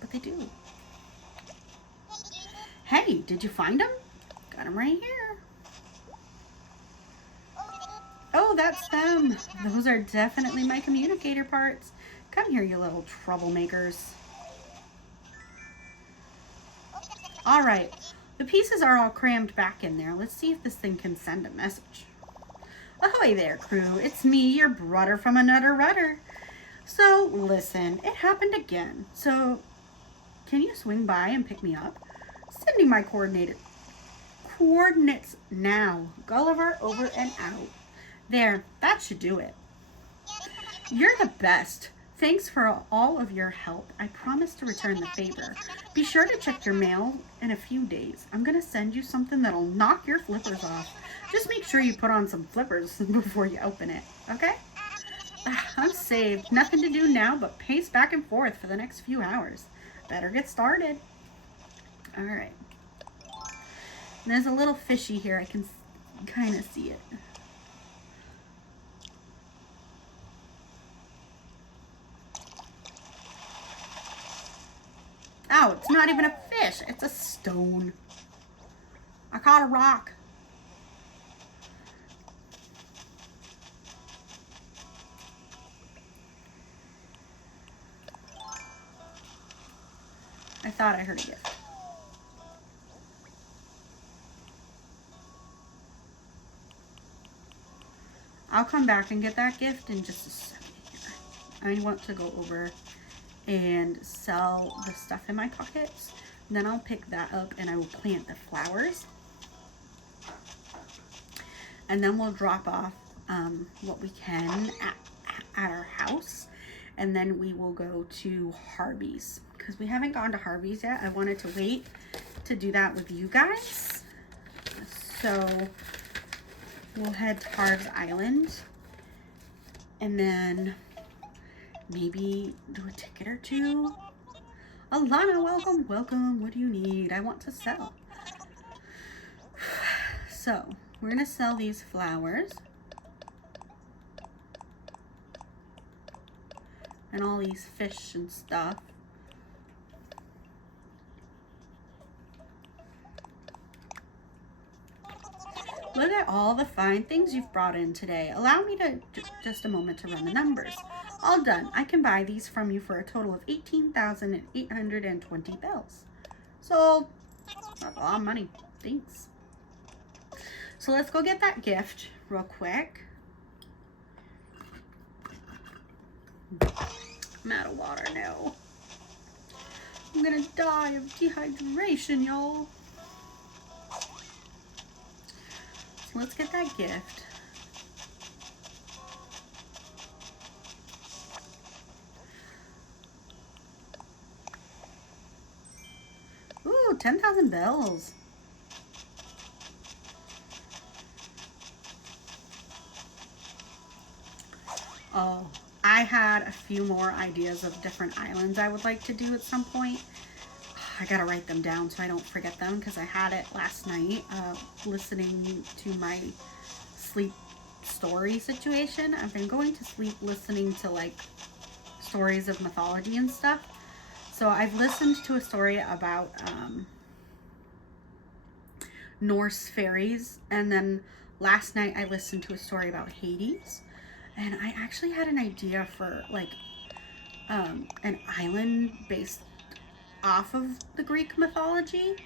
but they do. Hey, did you find them? Got them right here. Oh, that's them. Those are definitely my communicator parts. Come here, you little troublemakers. All right, the pieces are all crammed back in there. Let's see if this thing can send a message. Ahoy there, crew. It's me, your brother from another rudder. So, listen, it happened again. So, can you swing by and pick me up? Sending my coordinates now. Gulliver, over and out. There, that should do it. You're the best. Thanks for all of your help. I promise to return the favor. Be sure to check your mail in a few days. I'm going to send you something that'll knock your flippers off. Just make sure you put on some flippers before you open it, okay? I'm saved. Nothing to do now but pace back and forth for the next few hours. Better get started. All right. And there's a little fishy here. I can kind of see it. Oh, it's not even a fish. It's a stone. I caught a rock. I thought I heard a gift. I'll come back and get that gift in just a second here. I want to go over and sell the stuff in my pockets. Then I'll pick that up and I will plant the flowers. and then we'll drop off what we can at our house, and then we will go to Harvey's because we haven't gone to Harvey's yet. I wanted to wait to do that with you guys. So we'll head to Harv's Island and then maybe do a ticket or two. Alana, welcome, welcome. What do you need? I want to sell. So we're gonna sell these flowers and all these fish and stuff. Look at all the fine things you've brought in today. Allow me to just a moment to run the numbers. All done. I can buy these from you for a total of 18,820 bells. Sold. That's a lot of money. Thanks. So let's go get that gift real quick. I'm out of water now. I'm gonna die of dehydration, y'all. So let's get that gift. Ooh, 10,000 bells. Oh, I had a few more ideas of different islands I would like to do at some point. I gotta write them down so I don't forget them because I had it last night listening to my sleep story situation. I've been going to sleep listening to like stories of mythology and stuff. So I've listened to a story about Norse fairies, and then last night I listened to a story about Hades, and I actually had an idea for like an island based off of the Greek mythology.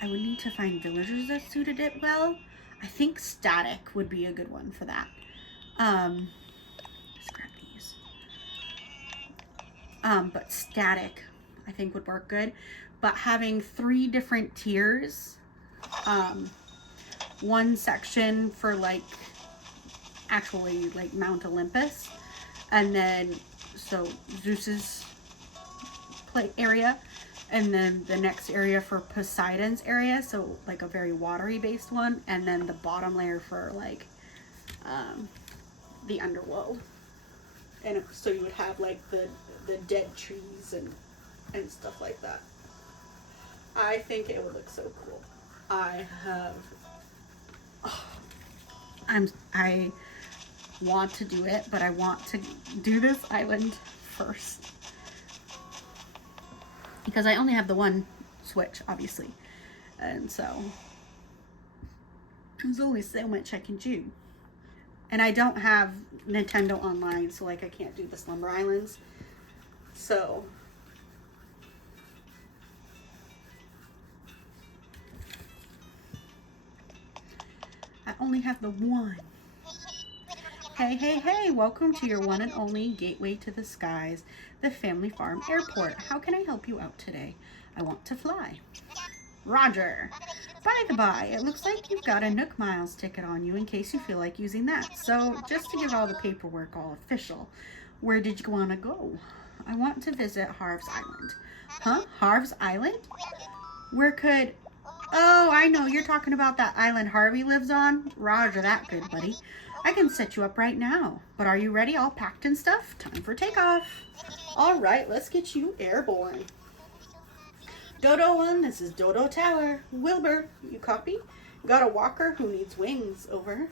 I would need to find villagers that suited it well. I think Static would be a good one for that. Let's grab these. But Static I think would work good. But having 3 different tiers, one section for like actually like Mount Olympus, and then so Zeus's play area, and then the next area for Poseidon's area, so like a very watery based one, and then the bottom layer for like the underworld. And so you would have like the dead trees and stuff like that. I think it would look so cool. I want to do it, but I want to do this island first because I only have the one Switch, obviously, and so there's only so much I can do. And I don't have Nintendo Online, so like I can't do the Slumber Islands. So I only have the one. Hey, hey, hey, welcome to your one and only gateway to the skies, the Family Farm Airport. How can I help you out today? I want to fly. Roger. By the by, it looks like you've got a Nook Miles ticket on you in case you feel like using that. So just to give all the paperwork all official, where did you want to go? I want to visit Harv's Island. Huh? Harv's Island? Where could... Oh, I know. You're talking about that island Harvey lives on? Roger that, good buddy. I can set you up right now. But are you ready? All packed and stuff? Time for takeoff. All right, let's get you airborne. Dodo 1, this is Dodo Tower. Wilbur, you copy? Got a walker who needs wings, over.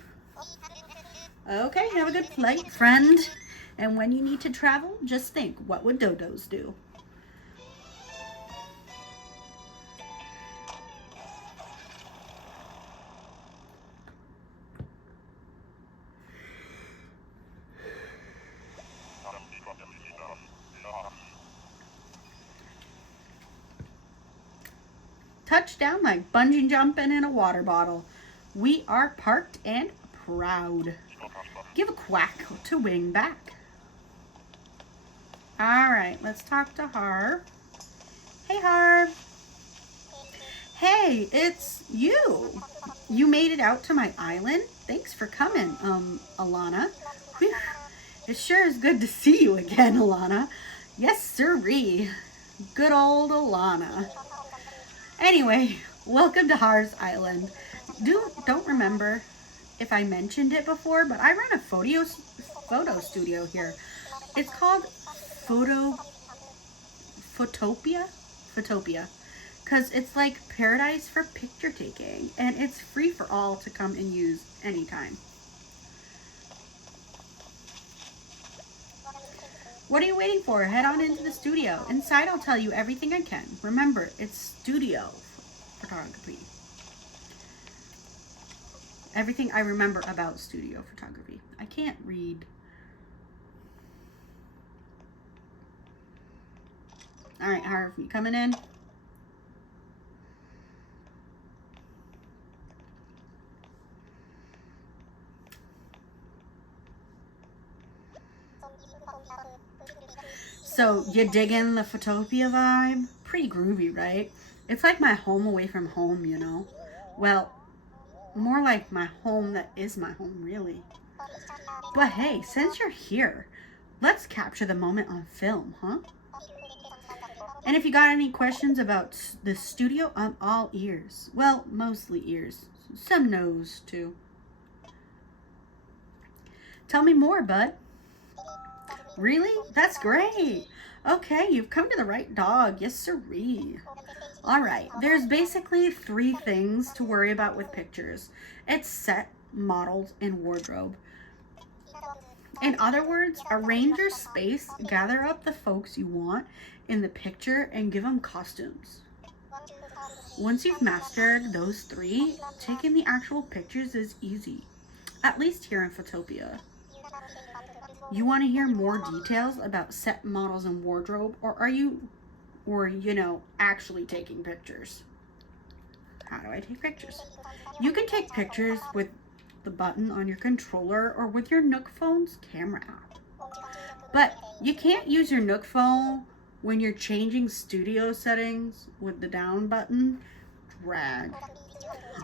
Okay, have a good flight, friend. And when you need to travel, just think, what would dodos do? Touchdown like bungee jumping in a water bottle. We are parked and proud. Give a quack to wing back. All right, let's talk to Harv. Hey, Harv. Hey, it's you. You made it out to my island? Thanks for coming, Alana. Whew. It sure is good to see you again, Alana. Yes, sirree. Good old Alana. Anyway, welcome to Harv's Island. Don't remember if I mentioned it before, but I run a photo studio here. It's called Photopia? Photopia. Because it's like paradise for picture taking, and it's free for all to come and use anytime. What are you waiting for? Head on into the studio. Inside I'll tell you everything I can. Remember, it's studio photography. Everything I remember about studio photography. I can't read. All right, Harv, you coming in? So, you digging the Photopia vibe? Pretty groovy, right? It's like my home away from home, you know? Well, more like my home that is my home, really. But hey, since you're here, let's capture the moment on film, huh? And if you got any questions about the studio, I'm all ears. Well, mostly ears. Some no's, too. Tell me more, bud. Really? That's great. Okay, you've come to the right dog. Yes, sirree. All right, there's basically 3 things to worry about with pictures. It's set, models, and wardrobe. In other words, arrange your space, gather up the folks you want in the picture, and give them costumes. Once you've mastered those 3, taking the actual pictures is easy, at least here in Photopia. You want to hear more details about set, models, and wardrobe, or are you actually taking pictures? How do I take pictures? You can take pictures with the button on your controller or with your Nook phone's camera app. But you can't use your Nook phone when you're changing studio settings with the down button. Drag.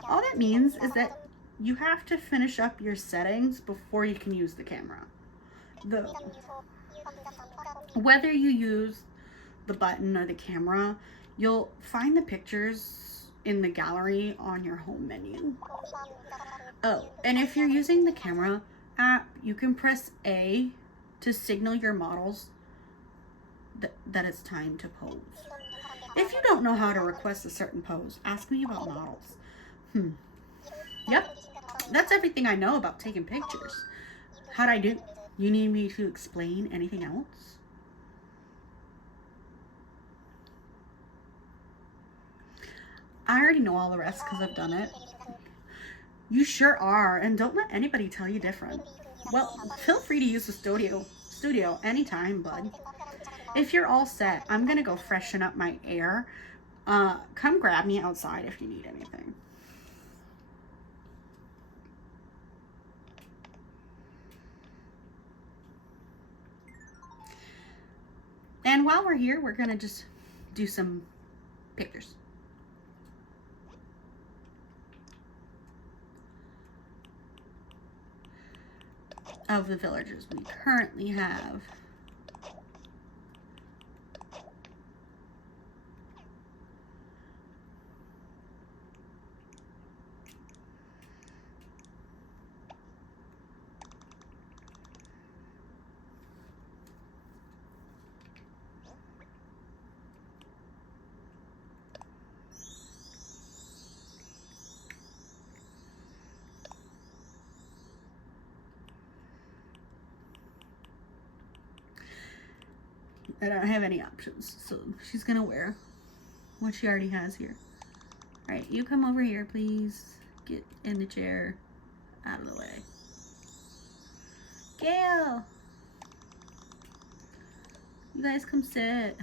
All that means is that you have to finish up your settings before you can use the camera. Whether you use the button or the camera, you'll find the pictures in the gallery on your home menu. Oh, and if you're using the camera app, you can press A to signal your models that it's time to pose. If you don't know how to request a certain pose, ask me about models. Yep, that's everything I know about taking pictures. How'd I do? You need me to explain anything else? I already know all the rest because I've done it. You sure are, and don't let anybody tell you different. Well, feel free to use the studio anytime, bud. If you're all set, I'm gonna go freshen up my air. Come grab me outside if you need anything. And while we're here, we're gonna just do some pictures. Of the villagers we currently have. I don't have any options, so she's gonna wear what she already has here. All right, you come over here, please. Get in the chair, out of the way. Gail, you guys come sit.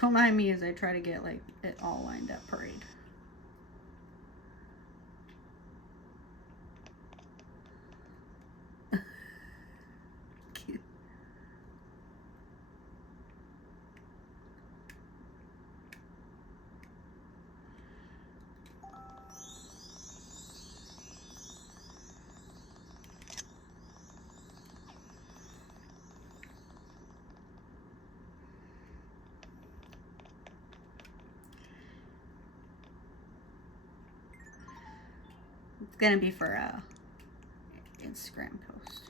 Don't mind me as I try to get like it all lined up. Parade. Cute. It's gonna be for a Instagram post.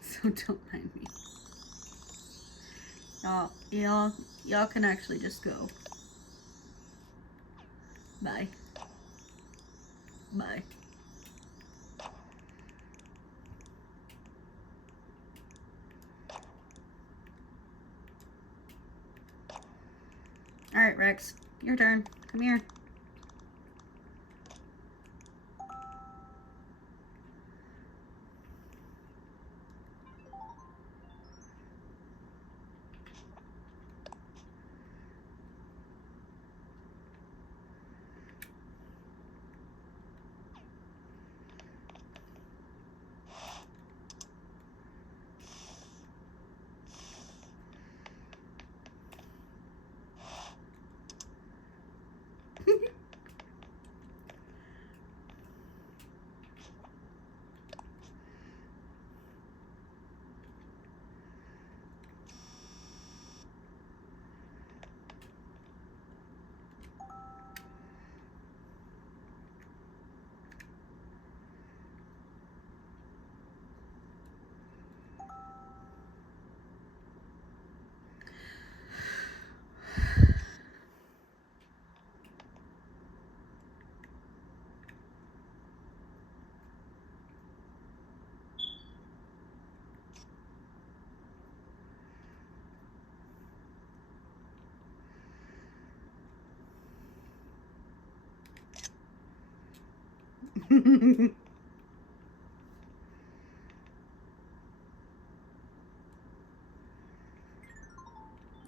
So don't mind me. Y'all can actually just go. Bye. Bye. Alright, Rex. Your turn. Come here.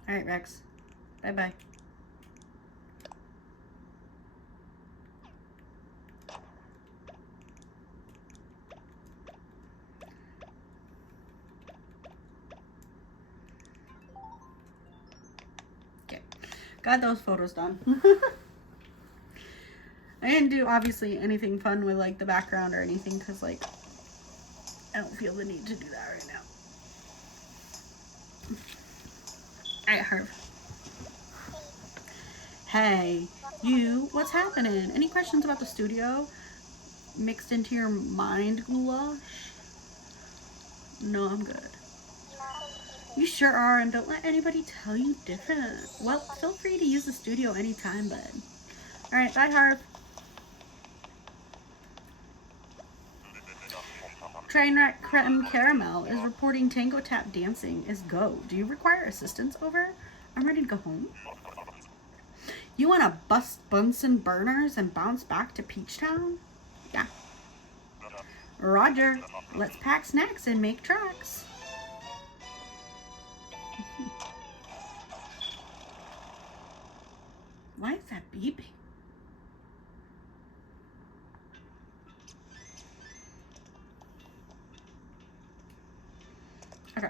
Alright, Rex. Bye-bye. Okay. Got those photos done. I didn't do, obviously, anything fun with, like, the background or anything, because, like, I don't feel the need to do that right now. Alright, Harv. Hey, you, what's happening? Any questions about the studio mixed into your mind goulash? No, I'm good. You sure are, and don't let anybody tell you different. Well, feel free to use the studio anytime, bud. Alright, bye, Harv. Trainwreck Creme Caramel is reporting Tango Tap Dancing is go. Do you require assistance? Over? I'm ready to go home. You want to bust Bunsen burners and bounce back to Peach Town? Yeah. Roger. Let's pack snacks and make tracks. Why is that beeping? Okay.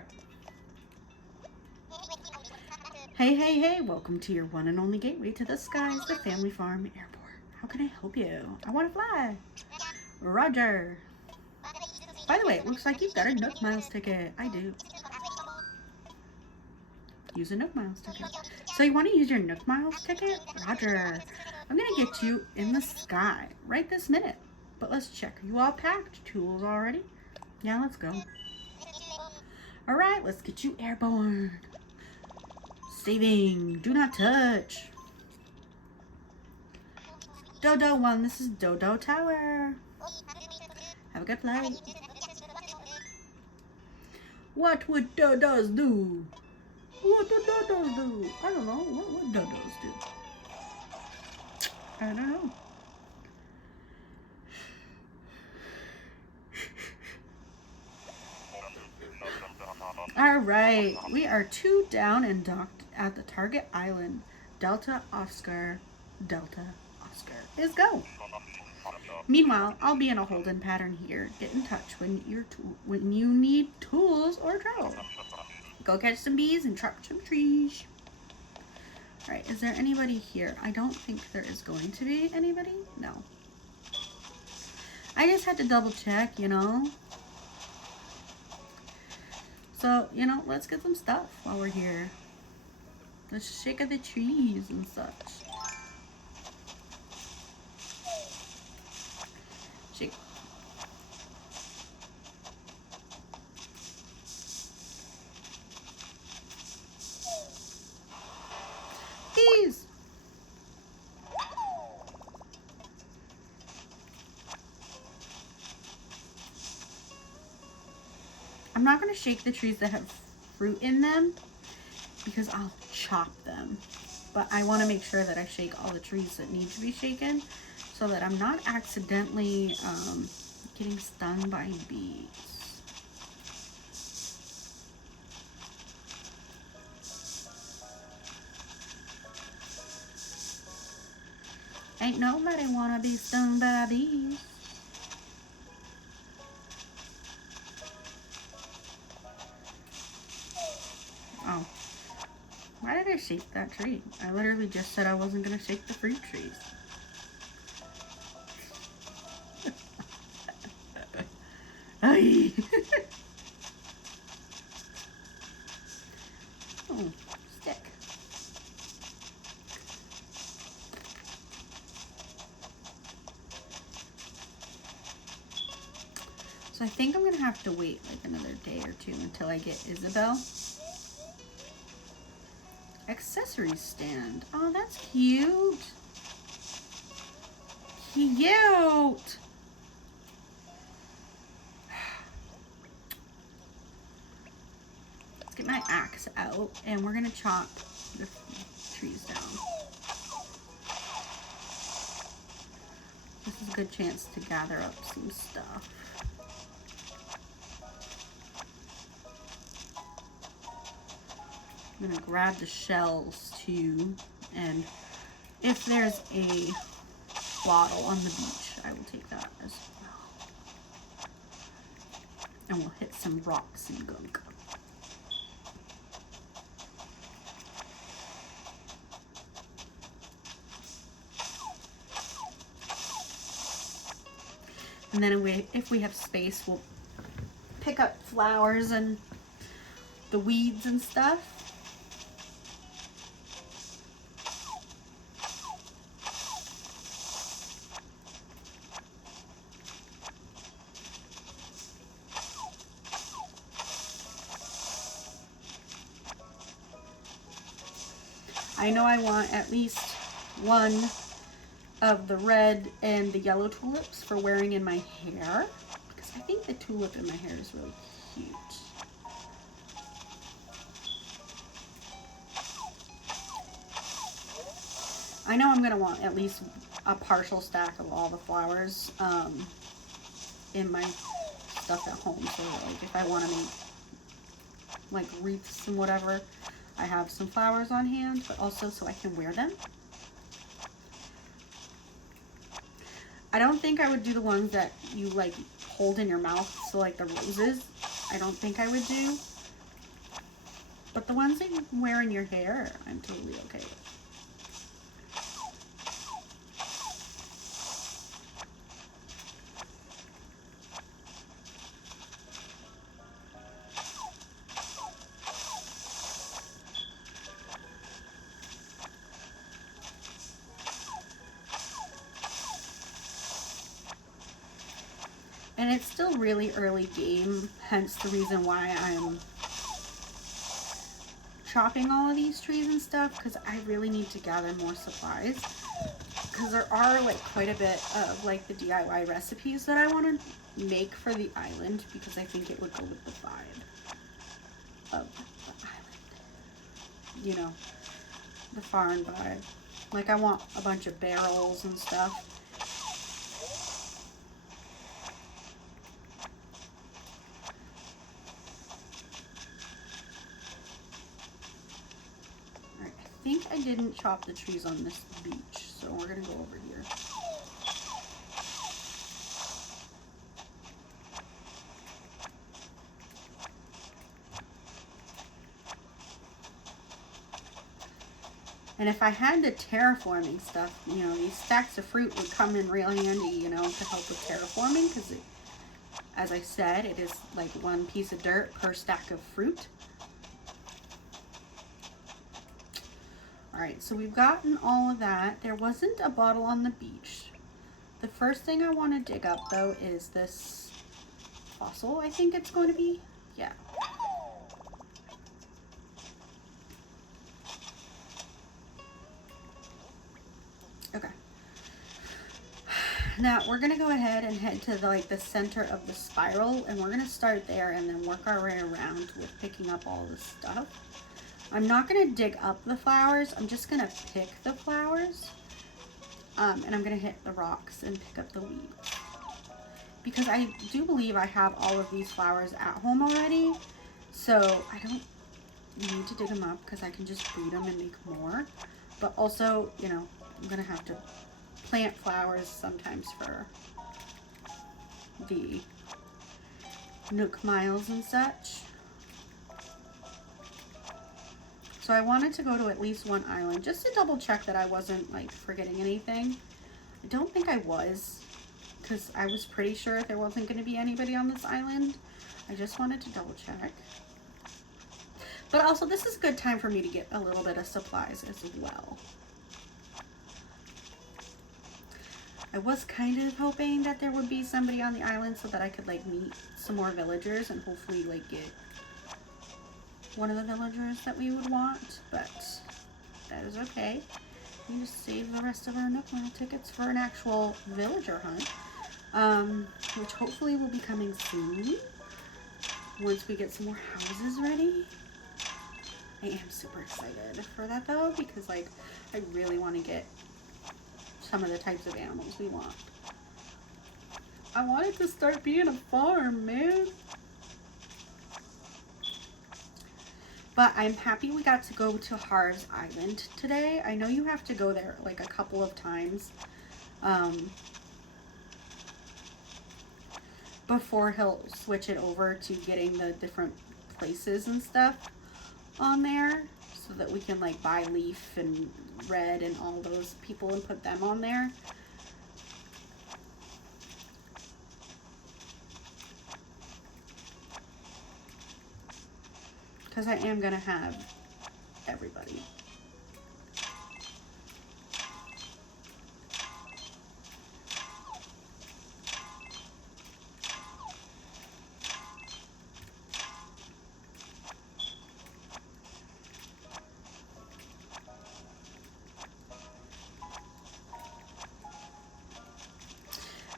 Hey, welcome to your one and only gateway to the skies, the Family Farm Airport. How can I help you? I want to fly. Roger. By the way, it looks like you've got a Nook Miles ticket. I do. Use a Nook Miles ticket. So you want to use your Nook Miles ticket? Roger. I'm going to get you in the sky right this minute. But let's check. Are you all packed? Tools already? Yeah, let's go. All right, let's get you airborne. Saving. Do not touch. Dodo 1, this is Dodo Tower. Have a good flight. What would dodos do? What do dodos do? I don't know. What would dodos do? I don't know. All right, we are 2 down and docked at the target island. Delta Oscar is go. Meanwhile, I'll be in a holding pattern here. Get in touch when you need tools or trouble. Go catch some bees and chop some trees. Alright, is there anybody here? I don't think there is going to be anybody. No. I just had to double check, you know. So, you know, let's get some stuff while we're here. Let's shake of the trees and such. Shake. Bees! I'm not going to shake the trees that have fruit in them because I'll chop them. But I want to make sure that I shake all the trees that need to be shaken so that I'm not accidentally getting stung by bees. Ain't nobody want to be stung by bees. Oh. Why did I shake that tree? I literally just said I wasn't going to shake the fruit trees. Oh, stick. So I think I'm going to have to wait like another day or two until I get Isabel. Accessory stand. Oh, that's cute. Cute. Let's get my axe out and we're going to chop the trees down. This is a good chance to gather up some stuff. I'm going to grab the shells too, and if there's a bottle on the beach, I will take that as well. And we'll hit some rocks and gunk. And then if we have space, we'll pick up flowers and the weeds and stuff. I know I want at least one of the red and the yellow tulips for wearing in my hair, because I think the tulip in my hair is really cute. I know I'm going to want at least a partial stack of all the flowers in my stuff at home, so like if I want to make like wreaths and whatever, I have some flowers on hand, but also so I can wear them. I don't think I would do the ones that you like hold in your mouth, so like the roses, I don't think I would do. But the ones that you wear in your hair, I'm totally okay with. And it's still really early game, hence the reason why I'm chopping all of these trees and stuff, because I really need to gather more supplies. Because there are like quite a bit of like the DIY recipes that I want to make for the island, because I think it would go with the vibe of the island. You know, the foreign vibe. Like I want a bunch of barrels and stuff. I didn't chop the trees on this beach, so we're gonna go over here. And if I had the terraforming stuff, you know, these stacks of fruit would come in real handy, you know, to help with terraforming, because as I said, it is like one piece of dirt per stack of fruit. All right, so we've gotten all of that. There wasn't a bottle on the beach. The first thing I want to dig up, though, is this fossil, I think it's going to be. Yeah. Okay. Now we're gonna go ahead and head to the center of the spiral, and we're gonna start there and then work our way around with picking up all this stuff. I'm not gonna dig up the flowers, I'm just gonna pick the flowers, and I'm gonna hit the rocks and pick up the weeds, because I do believe I have all of these flowers at home already, so I don't need to dig them up because I can just breed them and make more. But also, you know, I'm gonna have to plant flowers sometimes for the Nook Miles and such. So I wanted to go to at least one island just to double check that I wasn't like forgetting anything. I don't think I was, because I was pretty sure there wasn't going to be anybody on this island. I just wanted to double check. But also, this is a good time for me to get a little bit of supplies as well. I was kind of hoping that there would be somebody on the island so that I could like meet some more villagers and hopefully like get one of the villagers that we would want, but that is okay. We just save the rest of our Nook Mile tickets for an actual villager hunt, which hopefully will be coming soon once we get some more houses ready. I am super excited for that though, because like I really want to get some of the types of animals we want. I want it to start being a farm, man. But I'm happy we got to go to Harv's Island today. I know you have to go there like a couple of times before he'll switch it over to getting the different places and stuff on there, so that we can like buy Leaf and Red and all those people and put them on there. Because I am going to have everybody.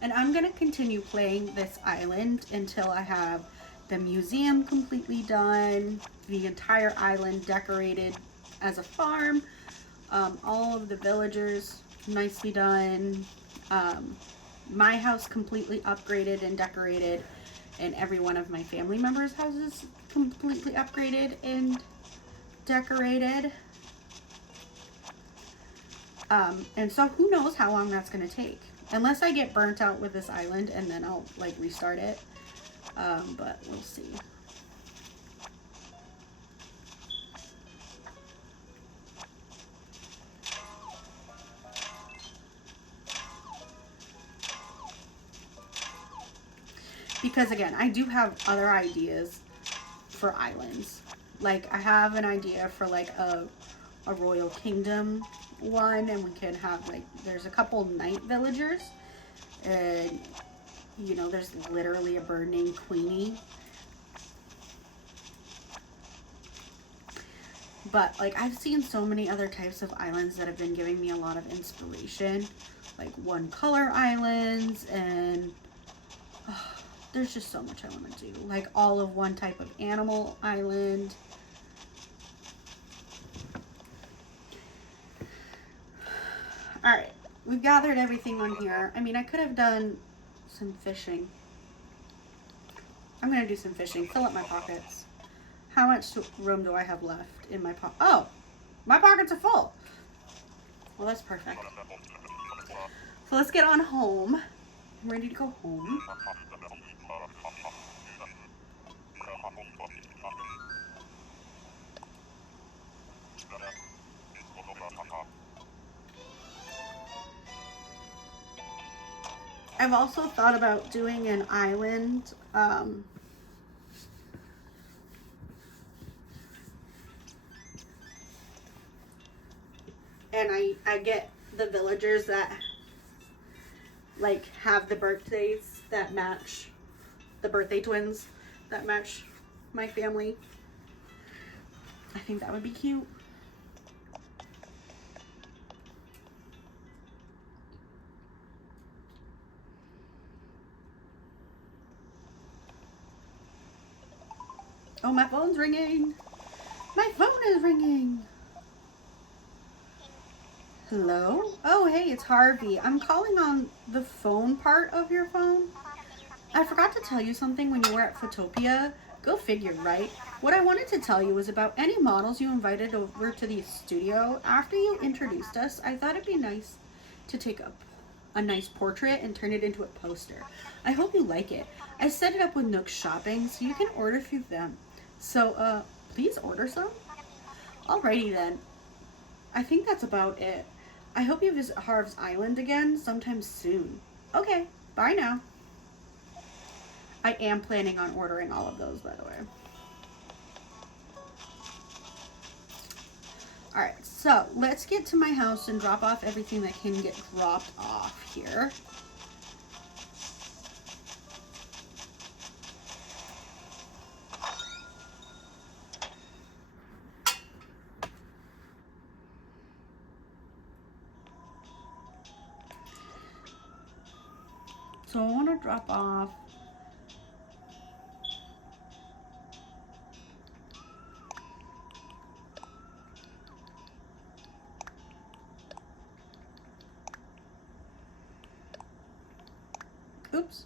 And I'm going to continue playing this island until I have the museum completely done, the entire island decorated as a farm, all of the villagers nicely done, my house completely upgraded and decorated, and every one of my family members' houses completely upgraded and decorated. And so who knows how long that's going to take, unless I get burnt out with this island and then I'll like restart it. But we'll see. Because again, I do have other ideas for islands. Like I have an idea for like a Royal Kingdom one, and we can have like, there's a couple night villagers, and you know, there's literally a bird named Queenie. But like I've seen so many other types of islands that have been giving me a lot of inspiration, like one color islands, and there's just so much I want to do. Like all of one type of animal island. Alright, we've gathered everything on here. I mean, I could have done some fishing. I'm going to do some fishing. Fill up my pockets. How much room do I have left in my pocket? Oh, my pockets are full. Well, that's perfect. So let's get on home. I'm ready to go home. I've also thought about doing an island, and I get the villagers that like have the birthdays that match the birthday twins that match my family. I think that would be cute. Oh, my phone's ringing. My phone is ringing. Hello? Oh, hey, it's Harvey. I'm calling on the phone part of your phone. I forgot to tell you something when you were at Photopia. Go figure, right? What I wanted to tell you was about any models you invited over to the studio. After you introduced us, I thought it'd be nice to take a nice portrait and turn it into a poster. I hope you like it. I set it up with Nook Shopping so you can order through them. So, please order some? Alrighty then. I think that's about it. I hope you visit Harv's Island again sometime soon. Okay, bye now. I am planning on ordering all of those, by the way. Alright, so let's get to my house and drop off everything that can get dropped off here. So I want to drop off oops.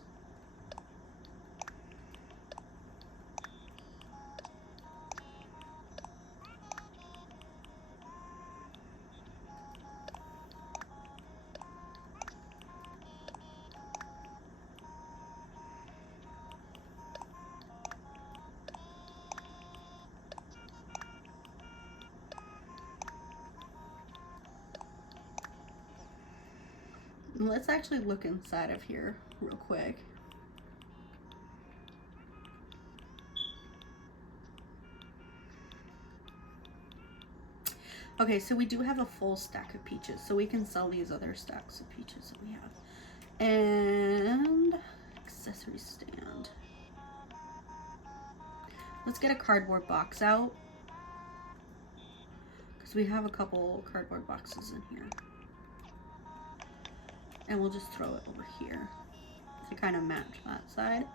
Let's actually look inside of here real quick. Okay, so we do have a full stack of peaches, so we can sell these other stacks of peaches that we have. And accessory stand. Let's get a cardboard box out because we have a couple cardboard boxes in here. And we'll just throw it over here to kind of match that side.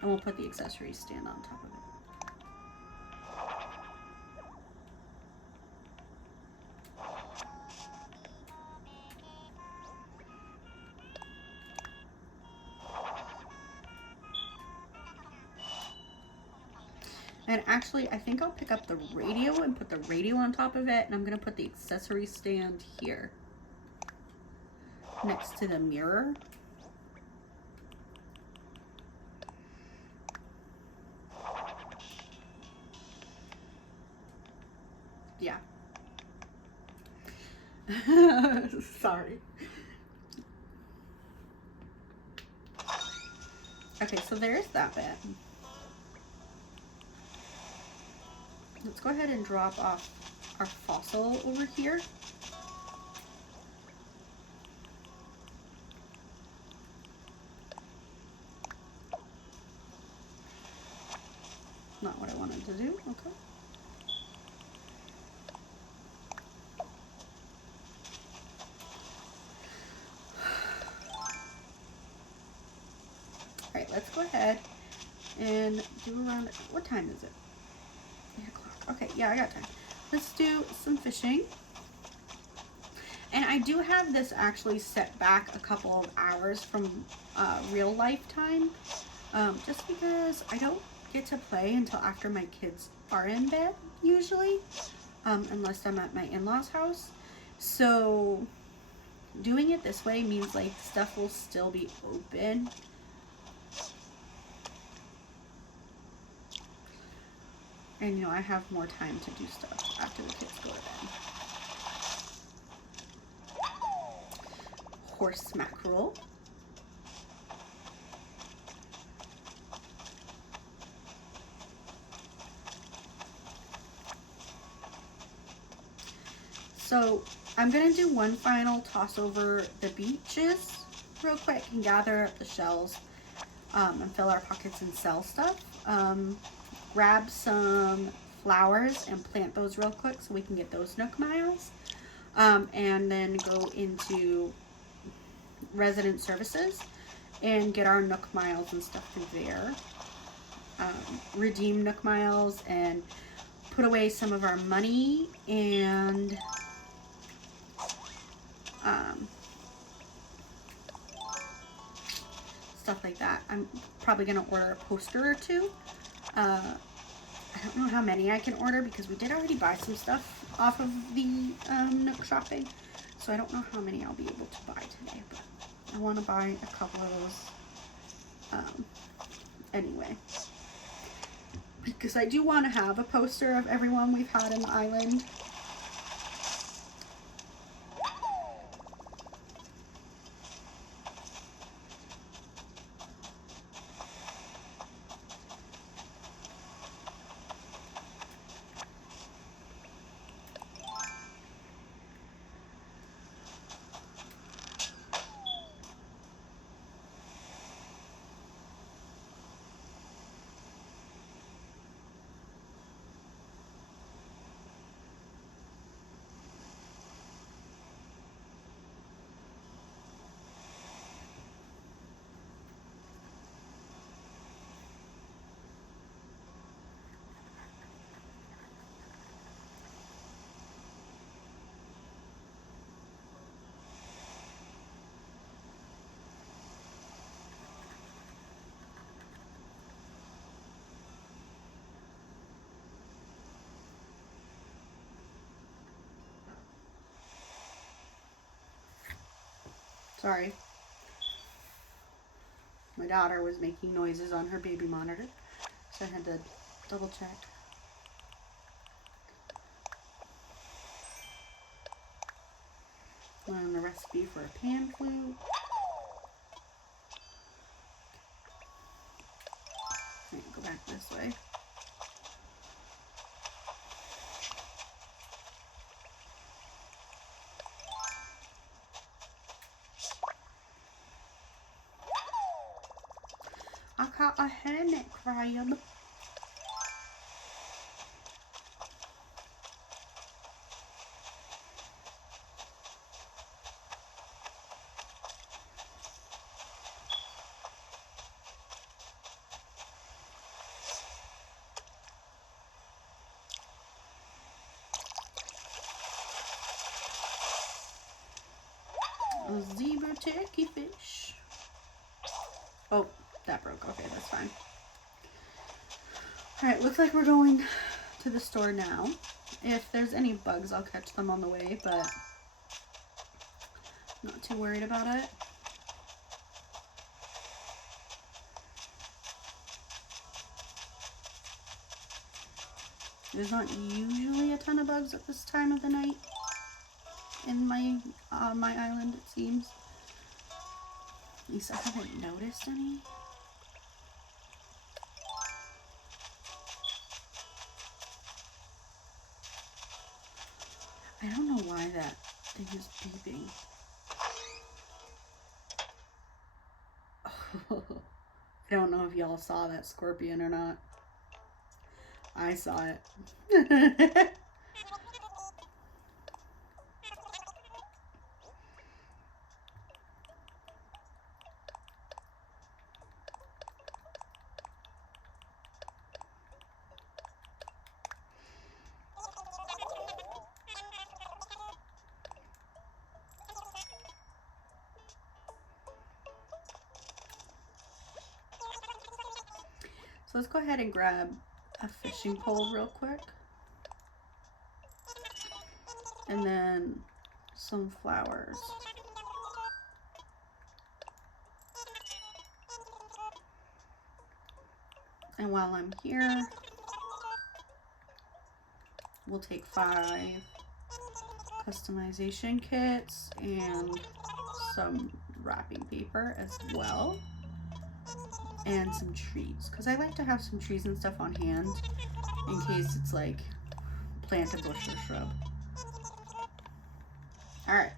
And we'll put the accessory stand on top of it. And actually, I think I'll pick up the radio and put the radio on top of it. And I'm going to put the accessory stand here next to the mirror. Yeah. Sorry. Okay, so there's that bit. Let's go ahead and drop off our fossil over here. Not what I wanted to do, okay. Alright, let's go ahead and do around, what time is it? 8 o'clock. Okay, yeah, I got time. Let's do some fishing. And I do have this actually set back a couple of hours from real life time, just because I don't get to play until after my kids are in bed, usually. unless I'm at my in-laws' house. So doing it this way means like stuff will still be open. And you know, I have more time to do stuff after the kids go to bed. Horse mackerel. So I'm gonna do one final toss over the beaches real quick and gather up the shells and fill our pockets and sell stuff. Grab some flowers and plant those real quick so we can get those Nook Miles. And then go into resident services and get our Nook Miles and stuff through there. Redeem Nook Miles and put away some of our money and stuff like that. I'm probably going to order a poster or two. I don't know how many I can order because we did already buy some stuff off of the Nook shopping. So I don't know how many I'll be able to buy today, but I want to buy a couple of those anyway. Because I do want to have a poster of everyone we've had in the island. Sorry. My daughter was making noises on her baby monitor, so I had to double check. Learn the recipe for a pan flute. Go back this way. I caught a hermit crab. A zebra turkey fish. Oh, that broke. Okay, that's fine. Alright, looks like we're going to the store now. If there's any bugs, I'll catch them on the way, but I'm not too worried about it. There's not usually a ton of bugs at this time of the night in my island, it seems. At least I haven't noticed any. I don't know why that thing is beeping. I don't know if y'all saw that scorpion or not. I saw it. So let's go ahead and grab a fishing pole real quick. And then some flowers. And while I'm here, we'll take 5 customization kits and some wrapping paper as well. And some trees, because I like to have some trees and stuff on hand in case it's like plant a bush or shrub. Alright.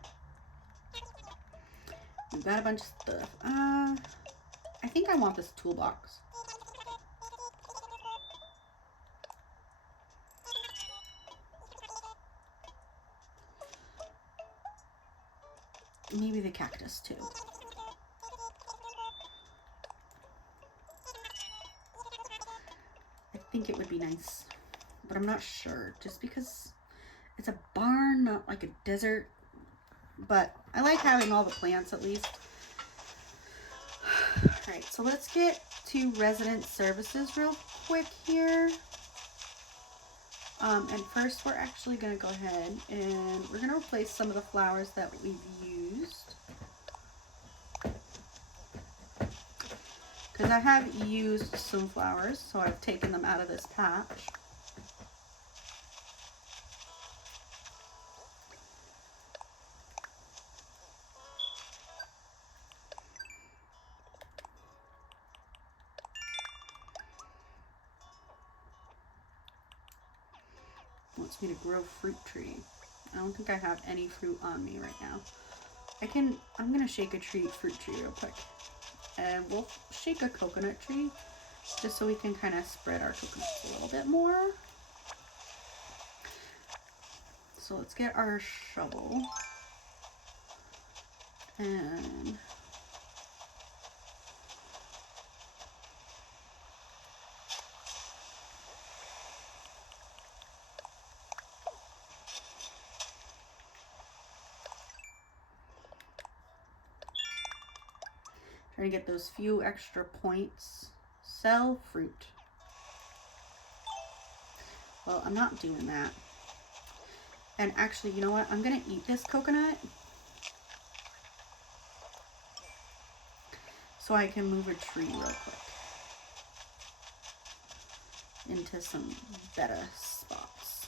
We've got a bunch of stuff. I think I want this toolbox. Maybe the cactus too. I think it would be nice, but I'm not sure just because it's a barn, not like a desert. But I like having all the plants at least. All right, so let's get to resident services real quick here. And first we're actually going to go ahead and we're going to replace some of the flowers that we've used. Because I have used some flowers, so I've taken them out of this patch. Wants me to grow fruit tree. I don't think I have any fruit on me right now. I'm gonna shake a fruit tree real quick. And we'll shake a coconut tree just so we can kind of spread our coconuts a little bit more. So let's get our shovel. And trying to get those few extra points. Sell fruit. Well, I'm not doing that. And actually, you know what? I'm going to eat this coconut so I can move a tree real quick into some better spots.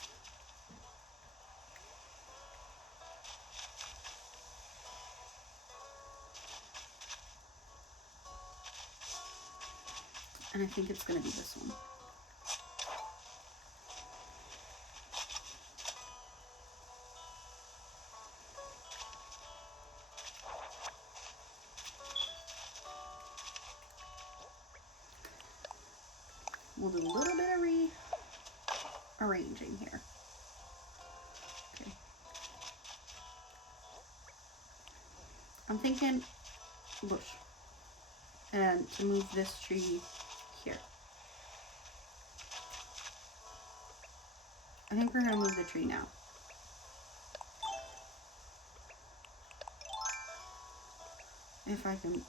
And I think it's going to be this one. We'll do a little bit of rearranging here. Okay. I'm thinking bush. And to move this tree here. I think we're going to move the tree now. If I can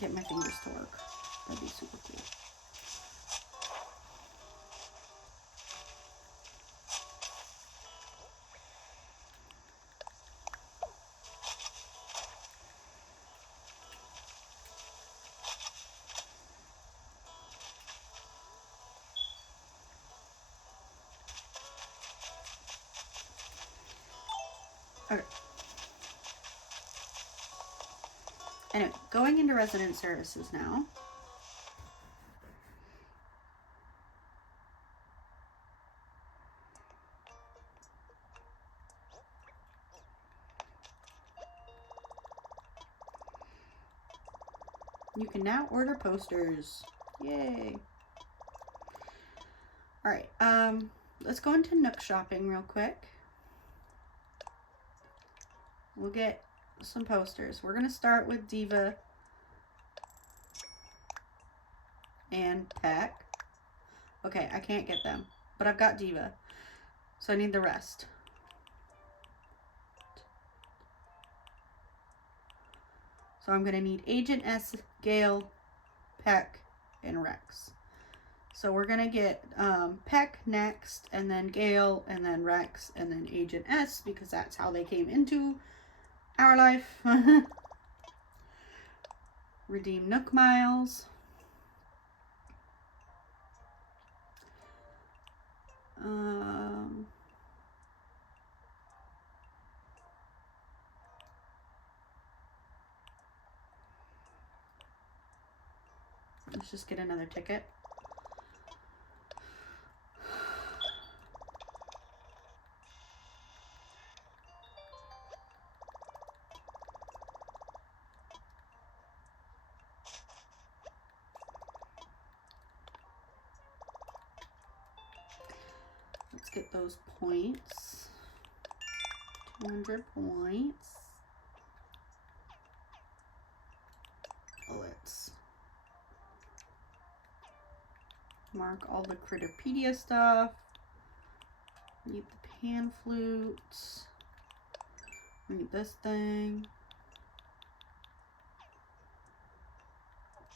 get my fingers to work, that'd be super cool. Okay. Anyway, going into resident services now. You can now order posters. Yay. All right, let's go into Nook shopping real quick. We'll get some posters. We're gonna start with Diva and Peck. Okay, I can't get them, but I've got Diva, so I need the rest. So I'm gonna need Agent S, Gale, Peck, and Rex. So we're going to get Peck next, and then Gale, and then Rex, and then Agent S, because that's how they came into our life. Redeem Nook Miles. Let's just get another ticket. Let's get those points. 200 points. Let's mark all the Critterpedia stuff. Read the pan flutes. Read this thing.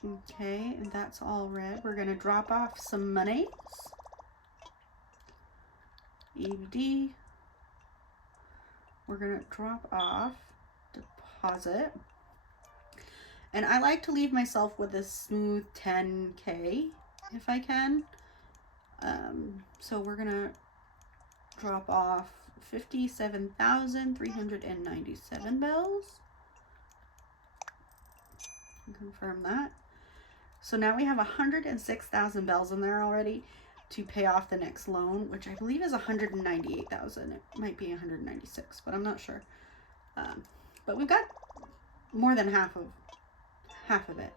Okay, and that's all read. We're gonna drop off some monies. EBD. We're gonna drop off deposit. And I like to leave myself with a smooth 10K if I can. So we're gonna drop off 57,397 bells. Confirm that. So now we have 106,000 bells in there already to pay off the next loan, which I believe is 198,000. It might be 196, but I'm not sure. But we've got more than half of it,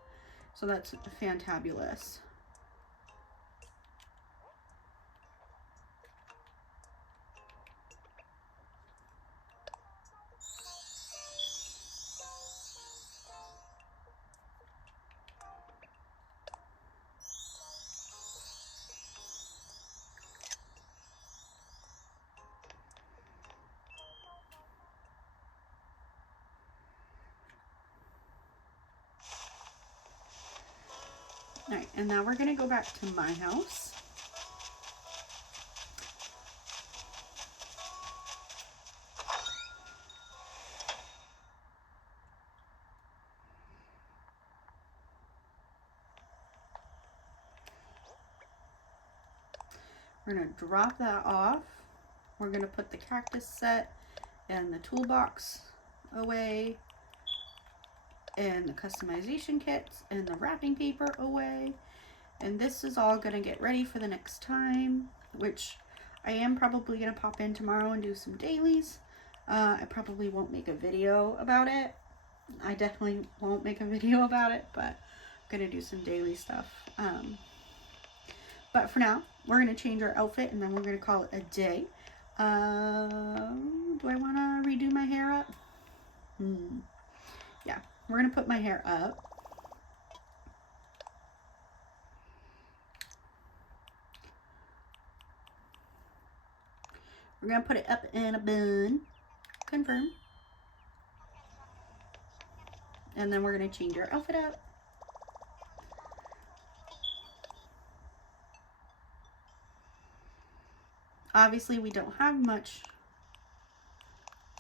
so that's fantabulous. All right, and now we're gonna go back to my house. We're gonna drop that off. We're gonna put the cactus set and the toolbox away, and the customization kits and the wrapping paper away. And this is all gonna get ready for the next time, which I am probably gonna pop in tomorrow and do some dailies. I probably won't make a video about it. I definitely won't make a video about it, but I'm gonna do some daily stuff. But for now, we're gonna change our outfit and then we're gonna call it a day. Do I wanna redo my hair up? Yeah, we're gonna put my hair up. We're gonna put it up in a bun. Confirm. And then we're gonna change our outfit up. Obviously, we don't have much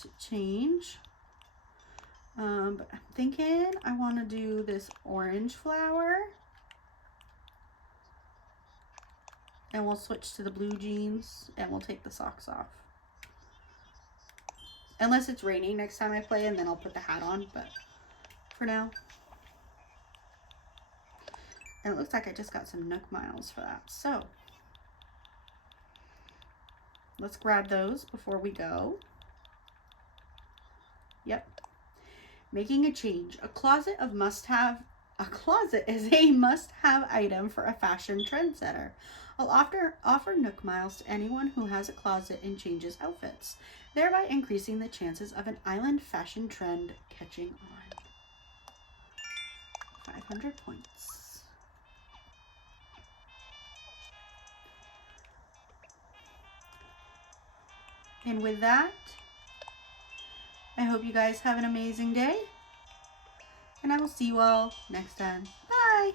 to change. But I'm thinking I want to do this orange flower. And we'll switch to the blue jeans and we'll take the socks off. Unless it's raining next time I play, and then I'll put the hat on, but for now. And it looks like I just got some Nook Miles for that. So let's grab those before we go. Yep. Making a change. A closet is a must-have item for a fashion trendsetter. I'll offer Nook Miles to anyone who has a closet and changes outfits, thereby increasing the chances of an island fashion trend catching on. 500 points. And with that, I hope you guys have an amazing day, and I will see you all next time. Bye!